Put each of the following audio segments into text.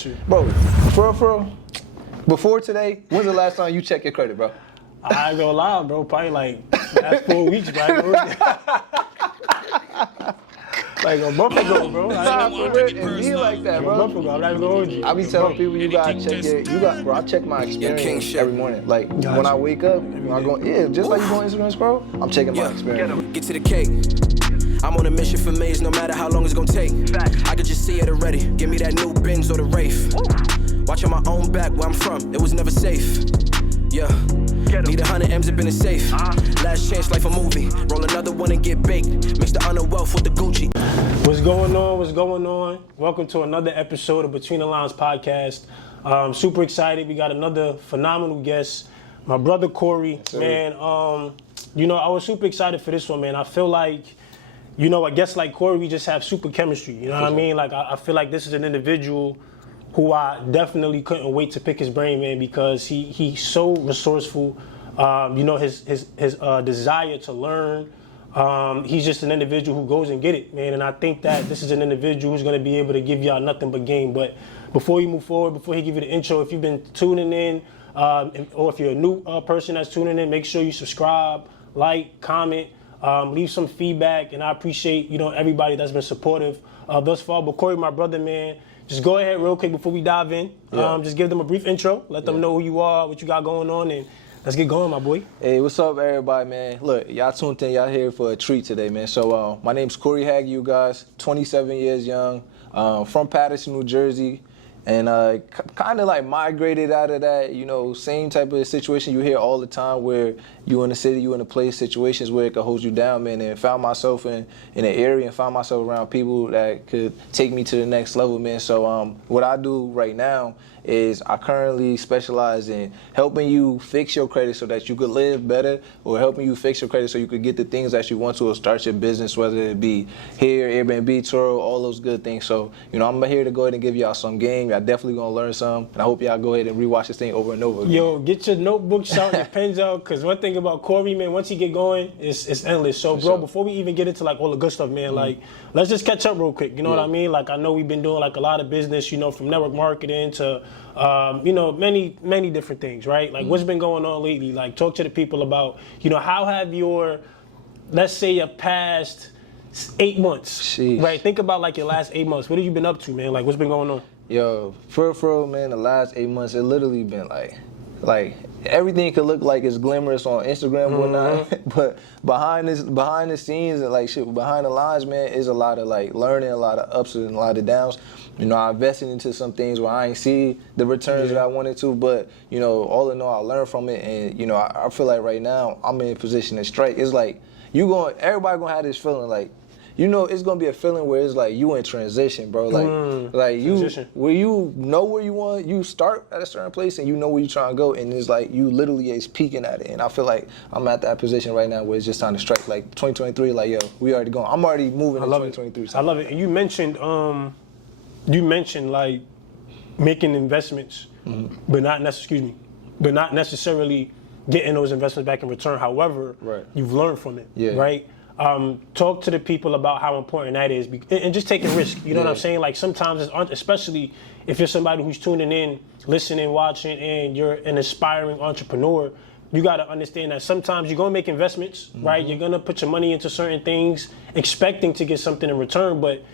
Got you. Bro, for real, before today, when's the last time you checked your credit, bro? I ain't gonna lie, bro. Probably like last 4 weeks, bro. Like a month ago, bro. Nah, for real, it be like that, bro. A month ago, I'm not even gonna hold you. I be telling people you gotta check bro, I check my experience every morning. Like, when I wake up, when I go, just like you go on Instagram scroll, I'm checking my experience. Get to the cake. I'm on a mission for Maze, no matter how long it's gonna take. I could just see it already. Give me that new Benz or the Wraith. Watching my own back where I'm from, it was never safe. Yeah. Need 100 M's up in the safe. Last chance, like a movie. Roll another one and get baked. Mix the honor wealth with the Gucci. What's going on? What's going on? Welcome to another episode of Between the Lines Podcast. Super excited. We got another phenomenal guest, my brother Kori. Man, you know, I was super excited for this one, man. I feel like, you know, I guess like Kori, we just have super chemistry. You know what I mean? Like, I feel like this is an individual who I definitely couldn't wait to pick his brain, man, because he's so resourceful. You know, his desire to learn. He's just an individual who goes and get it, man. And I think that this is an individual who's going to be able to give y'all nothing but game. But before you move forward, before he give you the intro, if you've been tuning in, or if you're a new person that's tuning in, make sure you subscribe, like, comment, leave some feedback. And I appreciate, you know, everybody that's been supportive thus far. But Kori, my brother, man, just go ahead real quick before we dive in. Just give them a brief intro. Let them know who you are, what you got going on, and let's get going, my boy. Hey, what's up, everybody, man? Look, y'all tuned in. Y'all here for a treat today, man. So, my name's Kori Haggie, you guys. 27 years young, from Paterson, New Jersey, and kind of like migrated out of that, you know, same type of situation you hear all the time, where you in the city, you in a place, situations where it could hold you down, man. And found myself in an area and found myself around people that could take me to the next level, man. So, what I do right now is I currently specialize in helping you fix your credit so that you could live better, or helping you fix your credit so you could get the things that you want to, or start your business, whether it be here, AIRBNB, Turo, all those good things. So, you know, I'm here to go ahead and give y'all some game. Y'all definitely gonna learn some, and I hope y'all go ahead and rewatch this thing over and over again. Yo, get your notebooks out, your pens out, because one thing about Kori, man, once he get going, it's endless. So, bro, before we even get into like all the good stuff, man, like, let's just catch up real quick. You know what I mean? Like, I know we've been doing like a lot of business, you know, from network marketing to you know, many different things, right? Like, what's been going on lately? Like, talk to the people about, you know, how have your, let's say, your past 8 months, right? Think about like your last 8 months. What have you been up to, man? Like, what's been going on? Yo, for real, man, the last 8 months, it literally been like everything could look like it's glamorous on Instagram and whatnot, but behind the scenes and like shit, behind the lines, man, is a lot of like learning, a lot of ups and a lot of downs. You know, I invested into some things where I ain't see the returns that I wanted to, but, you know, all in all, I learned from it. And, you know, I feel like right now I'm in a position to strike. It's like everybody gonna have this feeling like, you know, it's gonna be a feeling where it's like you in transition, bro. Like you, transition. Where you know where you want, you start at a certain place and you know where you're trying to go, and it's like you literally is peeking at it. And I feel like I'm at that position right now where it's just time to strike. Like 2023, like, yo, we already going. I'm already moving in 2023. I love it. And you mentioned like making investments, but not necessarily getting those investments back in return. However, you've learned from it, right? Talk to the people about how important that is, and just taking risk. You know what I'm saying? Like, sometimes, especially if you're somebody who's tuning in, listening, watching, and you're an aspiring entrepreneur, you got to understand that sometimes you're going to make investments, right? You're going to put your money into certain things, expecting to get something in return, but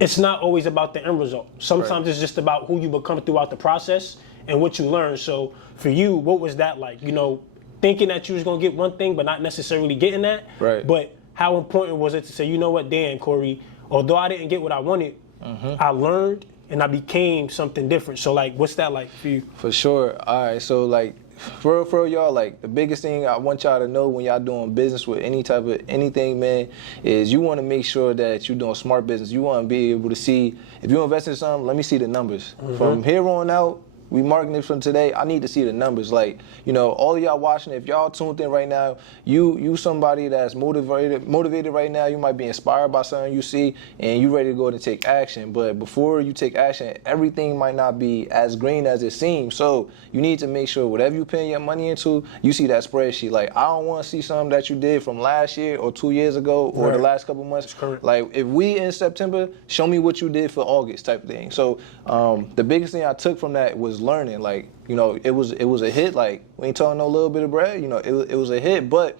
it's not always about the end result. Sometimes it's just about who you become throughout the process and what you learn. So for you, what was that like? You know, thinking that you was going to get one thing, but not necessarily getting that. Right. But how important was it to say, you know what, damn, Kori, although I didn't get what I wanted, I learned and I became something different. So, like, what's that like for you? For sure. All right. So, like, for real, y'all, like, the biggest thing I want y'all to know when y'all doing business with any type of anything, man, is you want to make sure that you're doing smart business. You want to be able to see, if you invest in something, let me see the numbers. From here on out, We marketing from today. I need to see the numbers. Like, you know, all of y'all watching, if y'all tuned in right now, you somebody that's motivated right now. You might be inspired by something you see, and you ready to go and take action. But before you take action, everything might not be as green as it seems. So you need to make sure whatever you putting your money into, you see that spreadsheet. Like, I don't want to see something that you did from last year or 2 years ago or the last couple months. That's correct. Like, if we in September, show me what you did for August type of thing. So the biggest thing I took from that was learning. Like, you know, it was a hit. Like, we ain't talking no little bit of bread. You know, it was a hit. But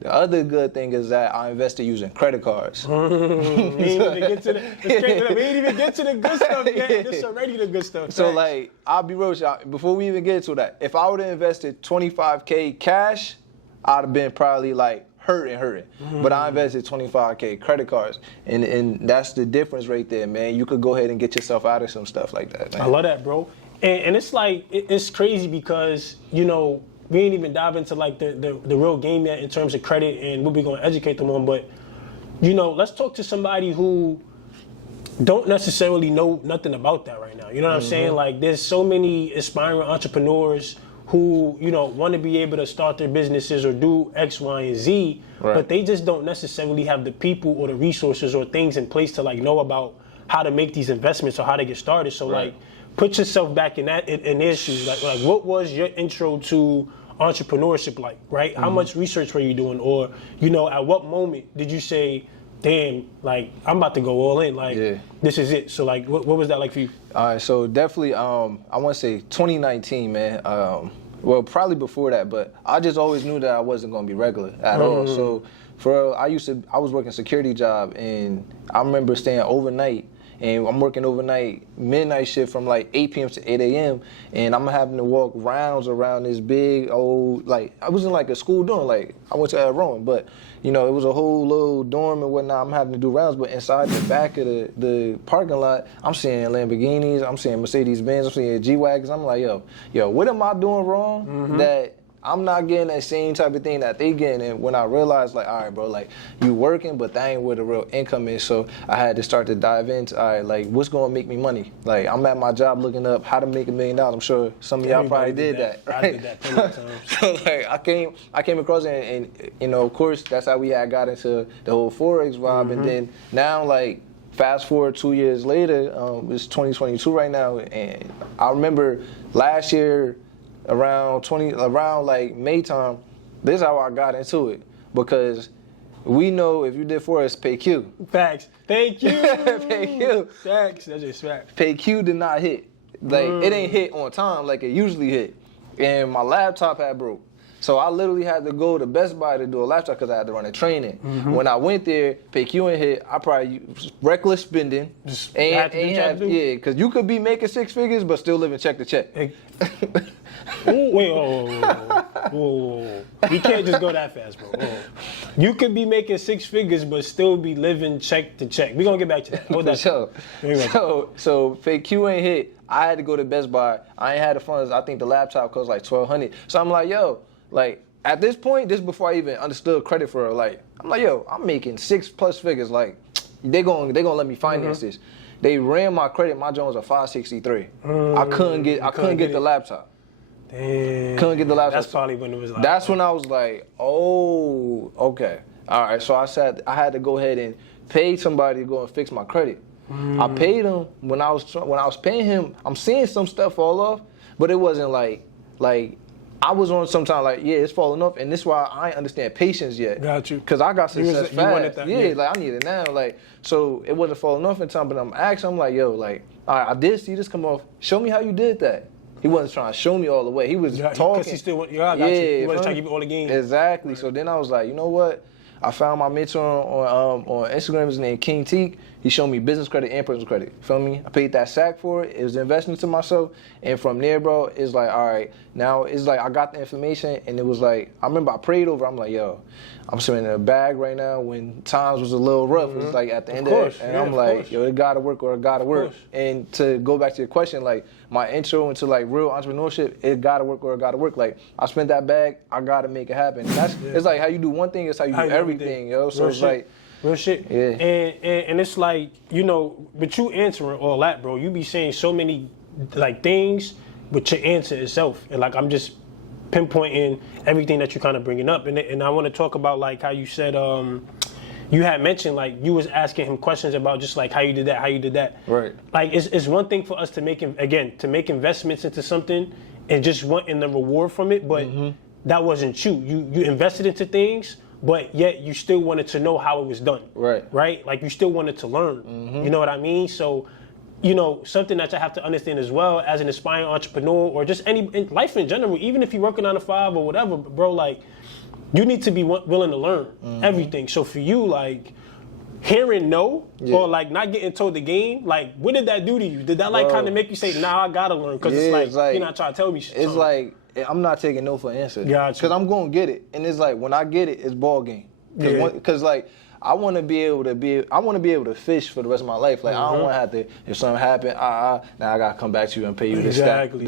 the other good thing is that I invested using credit cards. We ain't even get to the good stuff yet. Yeah. This already the good stuff. So, Thanks. like, I'll be real with y'all. Before we even get to that, if I would have invested $25K cash, I'd have been probably like hurting. But I invested $25K credit cards, and that's the difference right there, man. You could go ahead and get yourself out of some stuff like that, man. I love that, bro. And it's like, it's crazy because, you know, we ain't even dive into like the real game yet in terms of credit and what we're going to educate them on. But, you know, let's talk to somebody who don't necessarily know nothing about that right now. You know what I'm saying? Like, there's so many aspiring entrepreneurs who, you know, want to be able to start their businesses or do X, Y, and Z, but they just don't necessarily have the people or the resources or things in place to like know about how to make these investments or how to get started. So like, put yourself back in their shoes. Like, what was your intro to entrepreneurship like, right? How much research were you doing? Or, you know, at what moment did you say, damn, like, I'm about to go all in, like, this is it. So like, what was that like for you? All right, so definitely, I want to say 2019, man. Well, probably before that, but I just always knew that I wasn't going to be regular at all. So I was working a security job, and I remember staying overnight. And I'm working overnight, midnight shift from like 8 p.m. to 8 a.m. And I'm having to walk rounds around this big old, like, I was in like a school dorm, like I went to Rome, but you know, it was a whole little dorm and whatnot. I'm having to do rounds, but inside the back of the parking lot, I'm seeing Lamborghinis, I'm seeing Mercedes-Benz, I'm seeing G-Wagons. I'm like, yo, what am I doing wrong that I'm not getting that same type of thing that they getting? And when I realized, like, all right, bro, like, you working, but that ain't where the real income is. So I had to start to dive into, all right, like, what's going to make me money? Like, I'm at my job looking up how to make $1 million. I'm sure some of y'all probably did that, right? I did that plenty of times. So, like, I came across it, and, you know, of course, that's how we had got into the whole Forex vibe. And then now, like, fast forward 2 years later, it's 2022 right now, and I remember last year, around like May time, this is how I got into it, because we know if you did Forex, pay Q. Facts. Thank you. Pay Q. Facts. That's just facts. Pay Q did not hit. Like, it ain't hit on time like it usually hit. And my laptop had broke. So I literally had to go to Best Buy to do a laptop because I had to run a training. When I went there, pay Q and hit, I probably reckless spending. Because you could be making 6 figures but still living check to check. Wait, whoa. We can't just go that fast, bro. Whoa. You could be making 6 figures but still be living check to check. We're going to get back to that. Hold that. So fake Q ain't hit. I had to go to Best Buy. I ain't had the funds. I think the laptop cost like $1,200. So I'm like, yo, like, at this point, this before I even understood credit for her, like, I'm like, yo, I'm making 6+ figures. Like, they gonna let me finance this. They ran my credit. My joint was a 563. I couldn't get the laptop. Damn. Couldn't get the laptop. That's probably when it was like. That's when I was like, oh, okay, all right. So I had to go ahead and pay somebody to go and fix my credit. I paid him. When I was paying him, I'm seeing some stuff fall off, but it wasn't like I was on some time like, yeah, it's falling off, and this is why I ain't understand patience yet. Got you. Because I got success You wanted fast. that, Yeah, like I need it now. Like, so it wasn't falling off in time, but I'm like, yo, like, all right, I did see this come off. Show me how you did that. He wasn't trying to show me all the way. He was talking. Because he still, I got you. He wasn't trying to give you all the game. Exactly. Right. So then I was like, you know what? I found my mentor on Instagram. His name King Teak. He showed me business credit and personal credit. Feel me? I paid that sack for it. It was an investment to myself. And from there, bro, it's like, all right, now it's like I got the information, and it was like, I remember I prayed over. I'm like, yo, I'm sitting in a bag right now when times was a little rough. It was like at the end of it. And I'm like, yo, it gotta work or it gotta work. And to go back to your question, like my intro into like real entrepreneurship, it gotta work or it gotta work. Like I spent that bag, I gotta make it happen. And it's like how you do one thing, it's how you do everything, yo. So it's like real shit. Yeah. And it's like, you know, but you answering all that, bro. You be saying so many like things, with your answer itself. And like, I'm just pinpointing everything that you're kind of bringing up. And I want to talk about like how you said, you had mentioned like you was asking him questions about just like how you did that. Right. Like it's one thing for us to make investments into something and just wanting the reward from it, but that wasn't you. You invested into things, but yet you still wanted to know how it was done. Right? Like you still wanted to learn. You know what I mean? So, you know, something that you have to understand as well as an aspiring entrepreneur or just in life in general, even if you're working 9 to 5 or whatever, bro, like you need to be willing to learn everything. So for you, like hearing no or like not getting told the game, like what did that do to you? Did that like kind of make you say, nah, I gotta learn? Because it's like you're not trying to tell me shit. It's like, I'm not taking no for an answer. Gotcha. Because I'm going to get it. And it's like, when I get it, it's ball game. Because like, I want to be able to fish for the rest of my life. Like, I don't want to have to, if something happen, now I got to come back to you and pay you this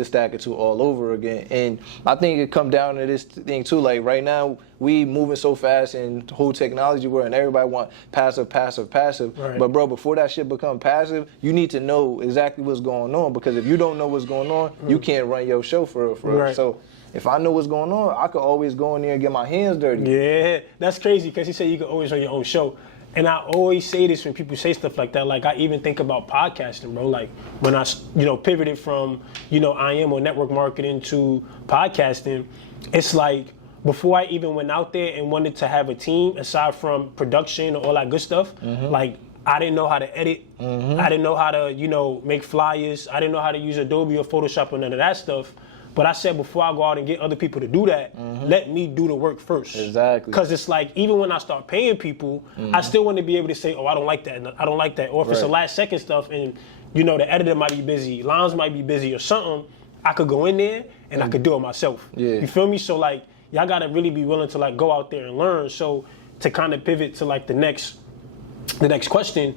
stack or two all over again. And I think it come down to this thing too. Like right now, we moving so fast in the whole technology world and everybody want passive. Right. But bro, before that shit become passive, you need to know exactly what's going on, because if you don't know what's going on, you can't run your show for Right. So if I know what's going on, I could always go in there and get my hands dirty. Yeah, that's crazy because he said you can always run your own show. And I always say this when people say stuff like that. Like I even think about podcasting, bro. Like when I, pivoted from, IM or network marketing to podcasting, it's like before I even went out there and wanted to have a team, aside from production or all that good stuff, like I didn't know how to edit. I didn't know how to, make flyers. I didn't know how to use Adobe or Photoshop or none of that stuff. But I said before I go out and get other people to do that, let me do the work first. Exactly. Because it's like, even when I start paying people, I still want to be able to say, oh, I don't like that. I don't like that. Or if it's the last second stuff and, the editor might be busy, lines might be busy or something, I could go in there and I could do it myself. Yeah. You feel me? So like, y'all got to really be willing to like go out there and learn. So to kind of pivot to like the next question,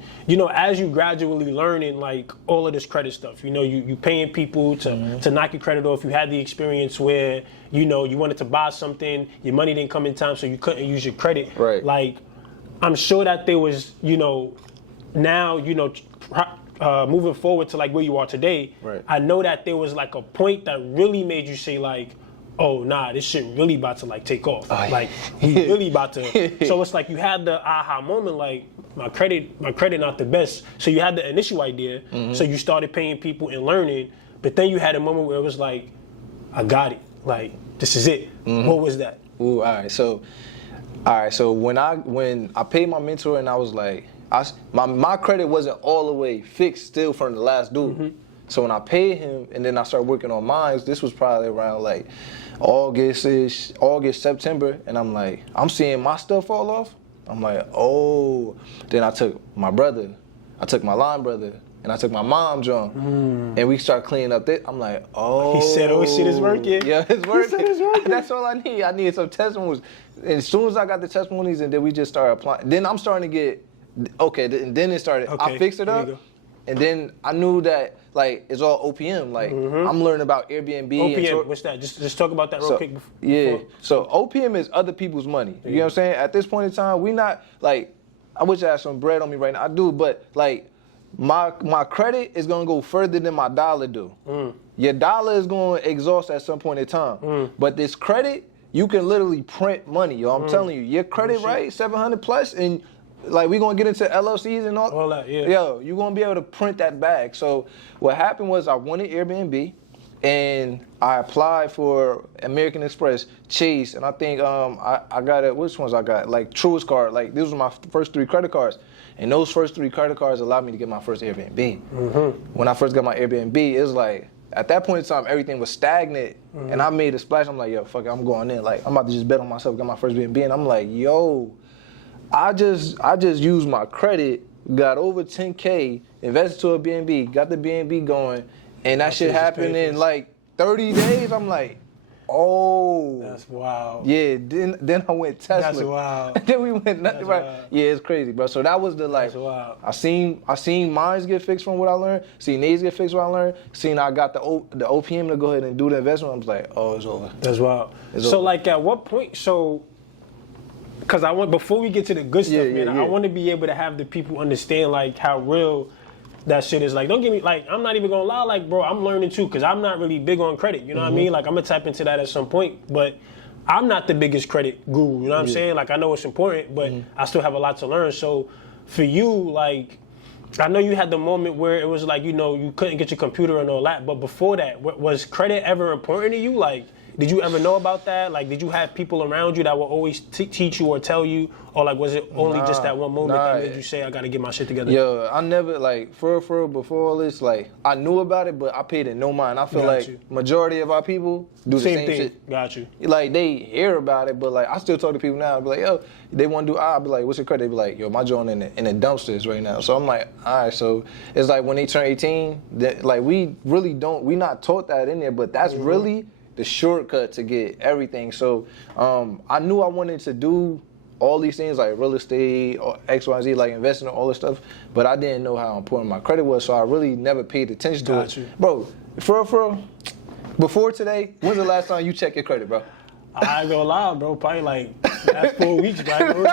as you gradually learning like all of this credit stuff, you paying people to knock your credit off. You had the experience where, you wanted to buy something, your money didn't come in time, so you couldn't use your credit. Right. Like, I'm sure that there was, now, moving forward to like where you are today, right. I know that there was like a point that really made you say like, oh, nah, this shit really about to like take off. Like, he really about to. So it's like you had the aha moment, like, my credit not the best. So you had the initial idea, so you started paying people and learning, but then you had a moment where it was like, I got it. Like, this is it. What was that? Ooh, all right. So when I paid my mentor and I was like, my credit wasn't all the way fixed still from the last dude. So when I paid him and then I started working on mine, this was probably around like August, September, and I'm like, I'm seeing my stuff fall off. I'm like, oh. Then I took my brother, I took my line brother, and I took my mom, John, and we started cleaning up this. I'm like, oh. He said, oh, shit is working. Yeah, it's working. He said it's working. That's all I need. I needed some testimonies. And as soon as I got the testimonies, and then we just started applying. Then I'm starting to get, and then it started. Okay, I fixed it up, and then I knew that, like, it's all OPM. Like, I'm learning about Airbnb. OPM, what's that? Just talk about that real quick. Yeah, so OPM is other people's money. You know what I'm saying? At this point in time, we not, like, I wish I had some bread on me right now. I do, but, like, my credit is going to go further than my dollar do. Your dollar is going to exhaust at some point in time. But this credit, you can literally print money, yo. I'm telling you, your credit, right, 700 plus, and like, we gonna get into LLCs and all that, yeah. Yo, you gonna be able to print that bag. So what happened was I wanted Airbnb, and I applied for American Express, Chase, and I think I got it. Which ones I got? Like Truist card. Like, these were my first 3 credit cards, and those first 3 credit cards allowed me to get my first Airbnb. When I first got my Airbnb, it was like, at that point in time, everything was stagnant, and I made a splash. I'm like, yo, fuck it, I'm going in. Like, I'm about to just bet on myself, get my first Airbnb, and I'm like, yo. I just used my credit, got over 10K, invested to a BNB, got the BNB going, and that shit happened in like 30 days. I'm like, oh. That's wild. Yeah, then I went Tesla. That's wild. Then we went nothing right. Wild. Yeah, it's crazy, bro. So that was the, like, That's wild. I seen mines get fixed from what I learned, seen these get fixed what I learned, seen I got the OPM to go ahead and do the investment. I was like, oh, it's over. That's wild. It's so over. like, at what point, because before we get to the good stuff, I want to be able to have the people understand like how real that shit is like, don't get me, like, I'm not even gonna lie, like, bro, I'm learning too, because I'm not really big on credit, you know what I mean? Like, I'm gonna tap into that at some point, but I'm not the biggest credit guru, you know what I'm saying? Like, I know it's important, but I still have a lot to learn. So for you, like, I know you had the moment where it was like, you know, you couldn't get your computer and all that, but before that, was credit ever important to you? Like, did you ever know about that? Like, did you have people around you that would always teach you or tell you? Or, like, was it only just that one moment that made you say, I got to get my shit together? Yo, I never, like, for real, before all this, like, I knew about it, but I paid it no mind. I feel majority of our people do the same shit. Got you. Like, they hear about it, but, like, I still talk to people now. I'll be like, yo, they want to do I'll be like, what's your credit? They be like, yo, my joint in the dumpsters right now. So I'm like, all right. So it's like when they turn 18, like, we really don't, we not taught that in there, but that's really the shortcut to get everything. So I knew I wanted to do all these things like real estate or X, Y, Z, like investing and all this stuff, but I didn't know how important my credit was, so I really never paid attention to it. Bro, for real, before today, when's the last time you checked your credit, bro? I ain't gonna lie, bro, probably like last 4 weeks, bro.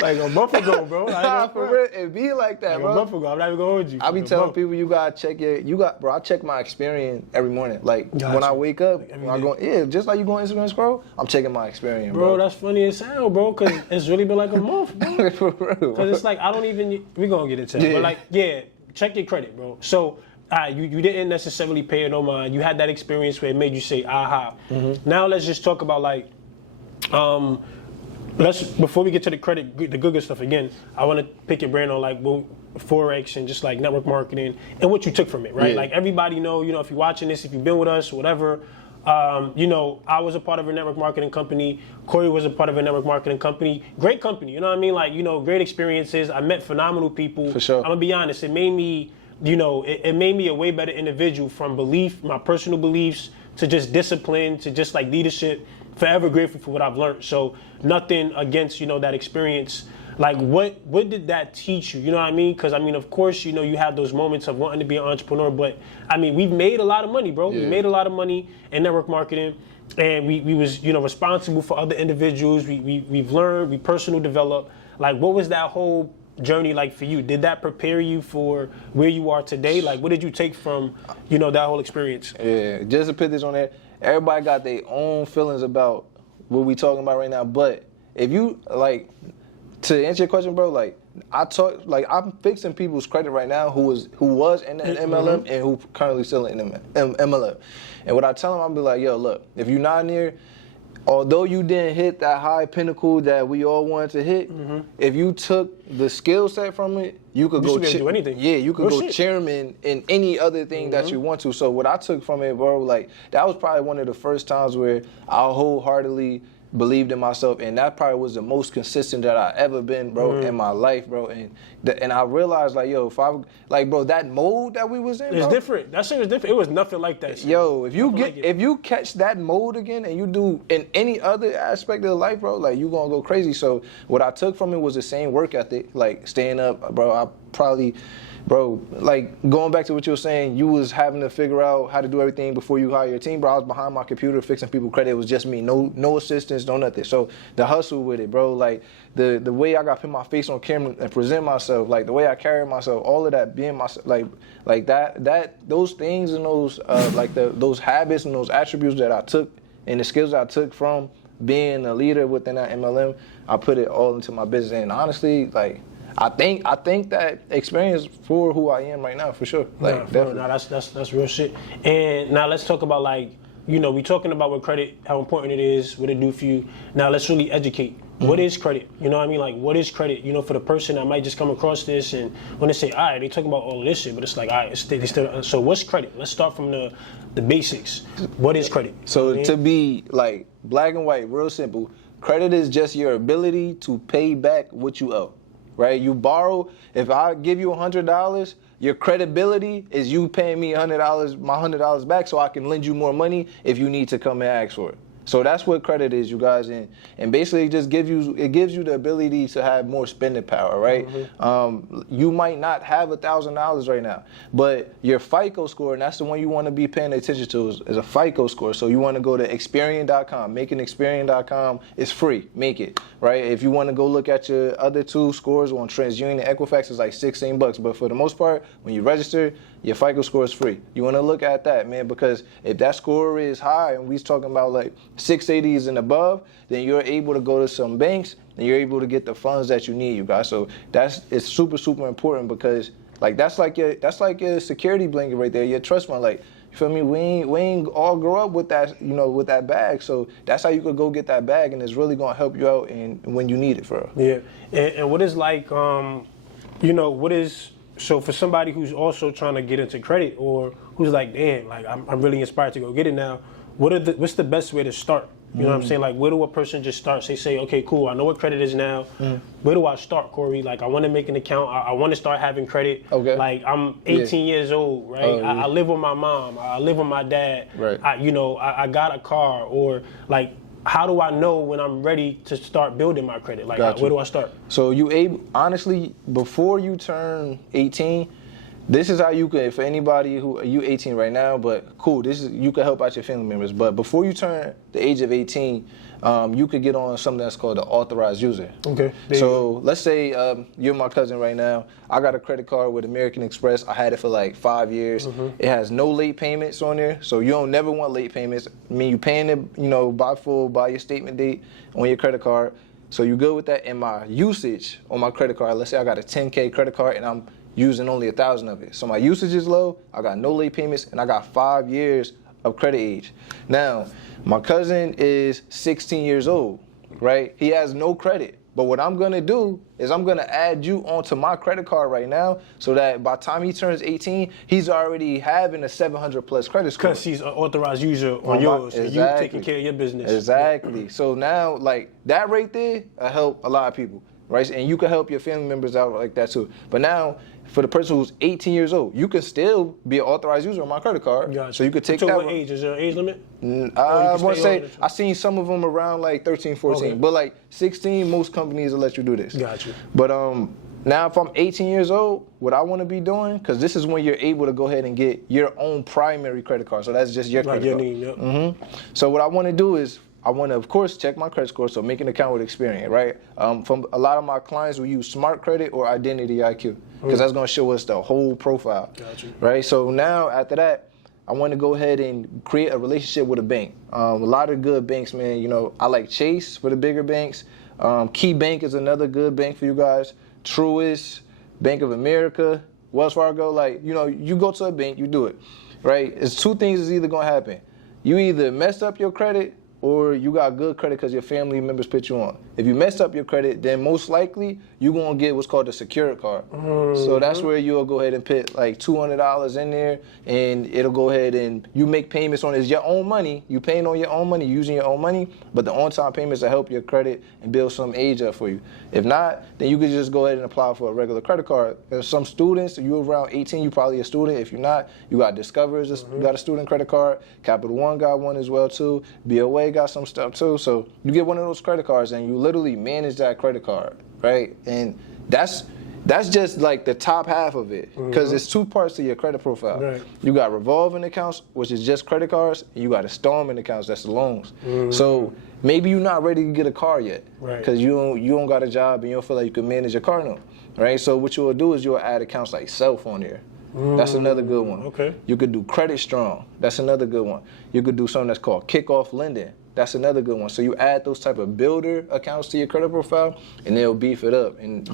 Like a month ago, bro. Nah, for real, it be like that, like bro. A month ago, I'm not even gonna hold you. I be telling people you gotta check bro, I check my Experian every morning. Like when I wake up, like when I go, just like you go on Instagram scroll, I'm checking my Experian, bro. Bro, that's funny as hell, bro, cause it's really been like a month, bro. For real. Cause it's like, I don't even, we gonna get into it, but like, check your credit, bro. So, you didn't necessarily pay it no mind. You had that experience where it made you say, aha. Now let's just talk about like, before we get to the credit, the good stuff again, I want to pick your brain on like Forex and just like network marketing and what you took from it, right? Like everybody know, you know, if you're watching this, if you've been with us, whatever, you know, I was a part of a network marketing company. Kori was a part of a network marketing company. Great company, you know what I mean? Like, you know, great experiences. I met phenomenal people. For sure. I'm gonna be honest, it made me, you know, it made me a way better individual from belief, my personal beliefs, to just discipline, to just like leadership. Forever grateful for what I've learned. So nothing against, you know, that experience. Like what did that teach you? You know what I mean? Because I mean, of course, you know, you have those moments of wanting to be an entrepreneur, but I mean, we've made a lot of money, bro. We made a lot of money in network marketing, and we was, you know, responsible for other individuals. We've learned, we personal developed. Like, what was that whole journey like for you? Did that prepare you for where you are today? Like, what did you take from, you know, that whole experience? Yeah, just to put this on there, everybody got their own feelings about what we talking about right now. But if you, like, to answer your question, bro, like, I'm fixing people's credit right now who was in the MLM and who currently still in the MLM. And what I tell them, I'll be like, yo, look, if you're not near, although you didn't hit that high pinnacle that we all wanted to hit, if you took the skill set from it, you could go do anything. Yeah, you could go chairman in any other thing that you want to. So what I took from it, bro, like, that was probably one of the first times where I wholeheartedly believed in myself, and that probably was the most consistent that I ever been, bro, in my life, bro. And I realized, like, yo, if I, like, bro, that mode that we was in, It's bro, different. That shit was different. It was nothing like that shit. Yo, if you catch that mode again and you do in any other aspect of life, bro, like, you gonna go crazy. So what I took from it was the same work ethic, like staying up, bro. I probably, bro, like, going back to what you were saying, you was having to figure out how to do everything before you hire your team, bro. I was behind my computer fixing people credit. It was just me, no assistance, no nothing. So the hustle with it, bro, like the way I got to put my face on camera and present myself, like the way I carry myself, all of that, being myself, like that those things and those like those habits and those attributes that I took and the skills I took from being a leader within that MLM, I put it all into my business. And honestly, like, I think that experience for who I am right now, for sure. Like, definitely. No, that's real shit. And now let's talk about, like, you know, we talking about what credit, how important it is, what it do for you. Now let's really educate. What is credit? You know what I mean? Like, what is credit? You know, for the person that might just come across this and when they say, all right, they talking about all of this shit, but it's like, all right, so what's credit? Let's start from the basics. What is credit? So to be, like, black and white, real simple, credit is just your ability to pay back what you owe. Right? You borrow, if I give you $100, your credibility is you paying me $100, my $100 back, so I can lend you more money if you need to come and ask for it. So that's what credit is, you guys, and basically it just gives you the ability to have more spending power, right? You might not have $1,000 right now, but your FICO score, and that's the one you want to be paying attention to, is a FICO score. So you want to go to Experian.com. Making Experian.com is free. Make it, right? If you want to go look at your other two scores on TransUnion and Equifax, it's like $16. But for the most part, when you register, your FICO score is free. You want to look at that, man, because if that score is high, and we're talking about like 680s and above, then you're able to go to some banks and you're able to get the funds that you need, you guys. So it's super, super important, because like that's like your security blanket right there, your trust fund. Like, you feel me? We ain't all grow up with that, with that bag. So that's how you could go get that bag, and it's really gonna help you out when you need it, for real. Yeah, and what is like, what is, so for somebody who's also trying to get into credit, or who's like, damn, like I'm really inspired to go get it now, what's the best way to start? You know what I'm saying? Like, where do a person just start? Say, okay, cool, I know what credit is now. Where do I start, Kori? Like, I want to make an account. I want to start having credit. Okay. Like, I'm 18 years old, right? I live with my mom. I live with my dad. Right. I got a car, or like, how do I know when I'm ready to start building my credit? Like, where do I start? So honestly, before you turn 18, this is how you can, for anybody you 18 right now, but cool, you can help out your family members. But before you turn the age of 18, you could get on something that's called the authorized user. Okay. So let's say you're my cousin right now. I got a credit card with American Express. I had it for like 5 years. It has no late payments on there, so you don't never want late payments. I mean, you paying it, by your statement date on your credit card. So you good with that. And my usage on my credit card, let's say I got a 10K credit card and I'm using only 1,000 of it. So my usage is low, I got no late payments, and I got 5 years of credit age. Now, my cousin is 16 years old, right? He has no credit. But what I'm gonna do is I'm gonna add you onto my credit card right now, so that by the time he turns 18, he's already having a 700 plus credit score. Because he's an authorized user on yours, and you taking care of your business. Exactly. So now, like, that right there will help a lot of people, right? And you can help your family members out like that too. But now, for the person who's 18 years old, you can still be an authorized user on my credit card. Gotcha. So you could take that. that. What age? Is there an age limit? I want to say, I've seen some of them around like 13, 14. Okay. But like 16, most companies will let you do this. Gotcha. But now if I'm 18 years old, what I want to be doing, because this is when you're able to go ahead and get your own primary credit card. So that's just your credit card. Yep. So what I want to do is, I want to, of course, check my credit score, so make an account with Experian, right? From a lot of my clients, we use Smart Credit or Identity IQ, because that's going to show us the whole profile, right? So now, after that, I want to go ahead and create a relationship with a bank. A lot of good banks, man. I like Chase for the bigger banks. Key Bank is another good bank for you guys. Truist, Bank of America, Wells Fargo. Like, you go to a bank, you do it, right? It's two things is either going to happen. You either mess up your credit, or you got good credit because your family members put you on. If you messed up your credit, then most likely you're going to get what's called a secured card. So that's where you'll go ahead and put like $200 in there, and it'll go ahead and you make payments on it. It's your own money. You paying on your own money, using your own money, but the on-time payments will help your credit and build some age up for you. If not, then you could just go ahead and apply for a regular credit card. There's some students, you're around 18, you're probably a student. If you're not, you got Discover's, you got a student credit card. Capital One got one as well too. BOA got some stuff too. So you get one of those credit cards and you literally manage that credit card, right? And that's just like the top half of it, because it's two parts to your credit profile. Right. You got revolving accounts, which is just credit cards, and you got installment accounts, that's the loans. So maybe you're not ready to get a car yet, because you don't got a job and you don't feel like you can manage your car note, right? So what you'll do is you'll add accounts like Self on there. That's another good one. Okay. You could do Credit Strong. That's another good one. You could do something that's called Kickoff Lending. That's another good one. So you add those type of builder accounts to your credit profile, and they'll beef it up. And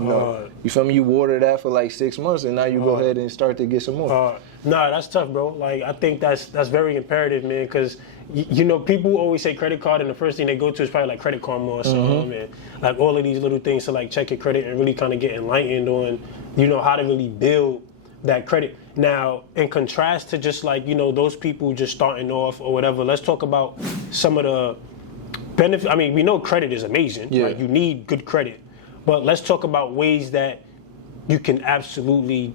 you feel me? You water that for like 6 months, and now you go ahead and start to get some more. Nah, that's tough, bro. Like, I think that's very imperative, man, because people always say credit card, and the first thing they go to is probably like Credit Karma or something, and like all of these little things to like check your credit and really kind of get enlightened on, how to really build that credit. Now, in contrast to just like, those people just starting off or whatever, let's talk about some of the benefits. I mean, we know credit is amazing. Yeah. Like, you need good credit. But let's talk about ways that you can absolutely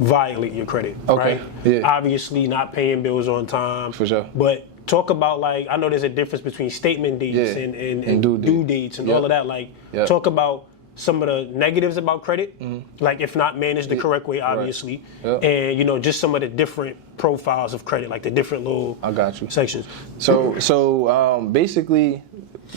violate your credit, Okay. right? Yeah. Obviously, not paying bills on time. For sure. But talk about, like, I know there's a difference between statement dates and due dates and all of that. Like, talk about some of the negatives about credit, like if not managed the correct way, obviously, and, you know, just some of the different profiles of credit, like the different little sections. So basically,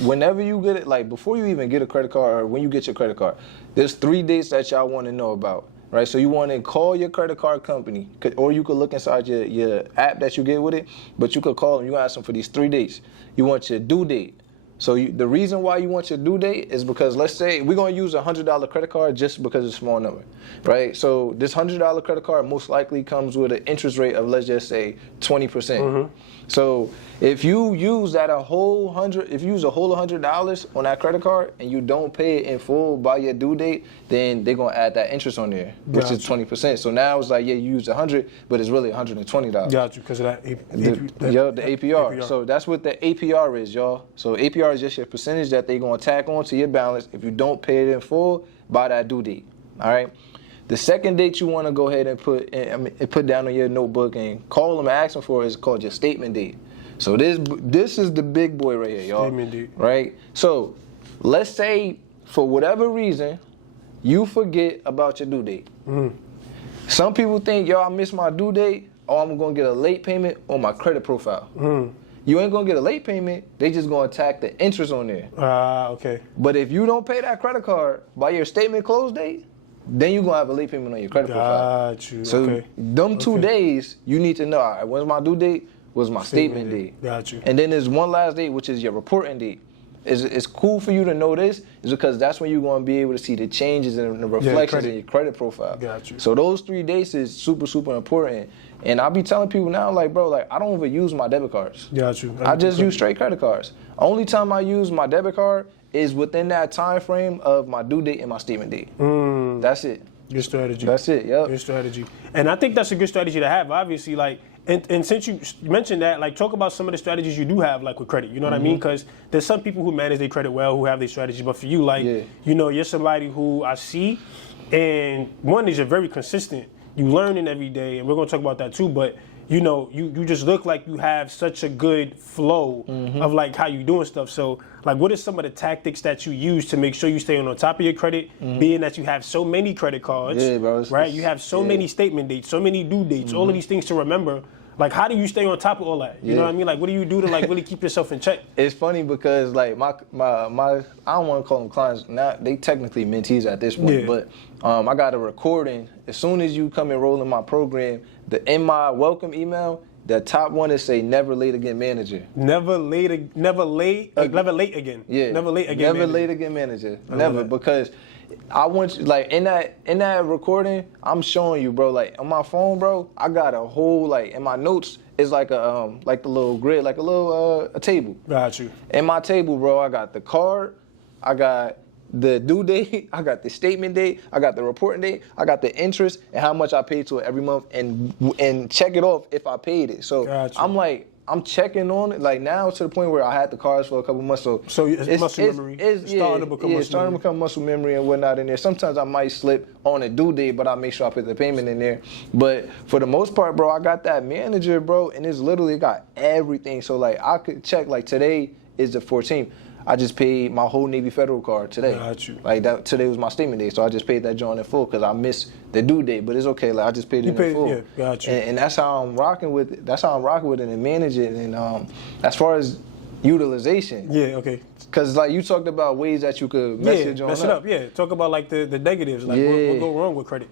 whenever you get it, like before you even get a credit card or when you get your credit card, there's 3 dates that y'all want to know about, right? So you want to call your credit card company, or you could look inside your app that you get with it, but you could call them, you ask them for these 3 dates. You want your due date. So the reason why you want your due date is because, let's say we're going to use a $100 credit card just because it's a small number, right? So this $100 credit card most likely comes with an interest rate of, let's just say, 20%. So if you use a whole $100 on that credit card and you don't pay it in full by your due date, then they're going to add that interest on there, which is 20%. So now it's like, yeah, you used 100, but it's really $120. Got you, because of that the APR. So that's what the APR is, y'all. So APR is just your percentage that they're going to tack on to your balance if you don't pay it in full by that due date. All right. The second date you want to go ahead and put down on your notebook and call them and ask them for is called your statement date. So this is the big boy right here, y'all. Statement date. Right? So let's say for whatever reason you forget about your due date. Some people think, yo, I missed my due date, or I'm going to get a late payment on my credit profile. You ain't going to get a late payment. They just going to attack the interest on there. Okay. But if you don't pay that credit card by your statement close date, then you're going to have a late payment on your credit profile. Got you. So them 2 days, you need to know, all right, when's my due date? When's my statement date? Got you. And then there's one last date, which is your reporting date. It's cool for you to know this, is because that's when you're going to be able to see the changes and the reflections in your credit profile. Got you. So those 3 dates is super, super important. And I be telling people now, like, bro, like, I don't even use my debit cards. Got you. I just use straight credit cards. Only time I use my debit card is within that time frame of my due date and my statement date. That's it. Good strategy. That's it, yep. Good strategy. And I think that's a good strategy to have, obviously. Like, and since you mentioned that, like, talk about some of the strategies you do have, like, with credit. You know what I mean? Because there's some people who manage their credit well, who have their strategies. But for you, like, you know, you're somebody who I see, and one is you're very consistent. You learning every day, and we're going to talk about that too. But, you know, you just look like you have such a good flow of, like, how you doing stuff. So, like, what are some of the tactics that you use to make sure you stay on top of your credit, being that you have so many credit cards, right? You have so many statement dates, so many due dates, all of these things to remember. Like, how do you stay on top of all that? You know what I mean? Like, what do you do to, like, really keep yourself in check? It's funny because, like, my I don't want to call them clients. Now, they technically mentees at this point, but I got a recording. As soon as you come enroll in my program, in my welcome email, the top one is say never late again manager. Never late again. Yeah. Never late again manager. Never, because I want you, like, in that recording, I'm showing you, bro, like, on my phone, bro, I got a whole, like, in my notes, it's like a like the little grid, like a little a table. Got you. In my table, bro, I got the card, I got the due date, I got the statement date, I got the reporting date, I got the interest and how much I paid to it every month, and check it off if I paid it. So I'm checking on it, like, now to the point where I had the cards for a couple months. So it's muscle memory. It's starting to become muscle memory and whatnot in there. Sometimes I might slip on a due date, but I make sure I put the payment in there. But for the most part, bro, I got that manager, bro, and it's literally got everything. So, like, I could check, like, today is the 14th. I just paid my whole Navy Federal card today. Got you. Like, that today was my statement day, so I just paid that joint in full because I missed the due date. But it's okay, like, I just paid it in full. Yeah, got you. And that's how I'm rocking with it. That's how I'm rocking with it and manage it. And as far as utilization. Yeah, okay. Because, like, you talked about ways that you could mess it up. Yeah, talk about, like, the negatives. Like, what go wrong with credit?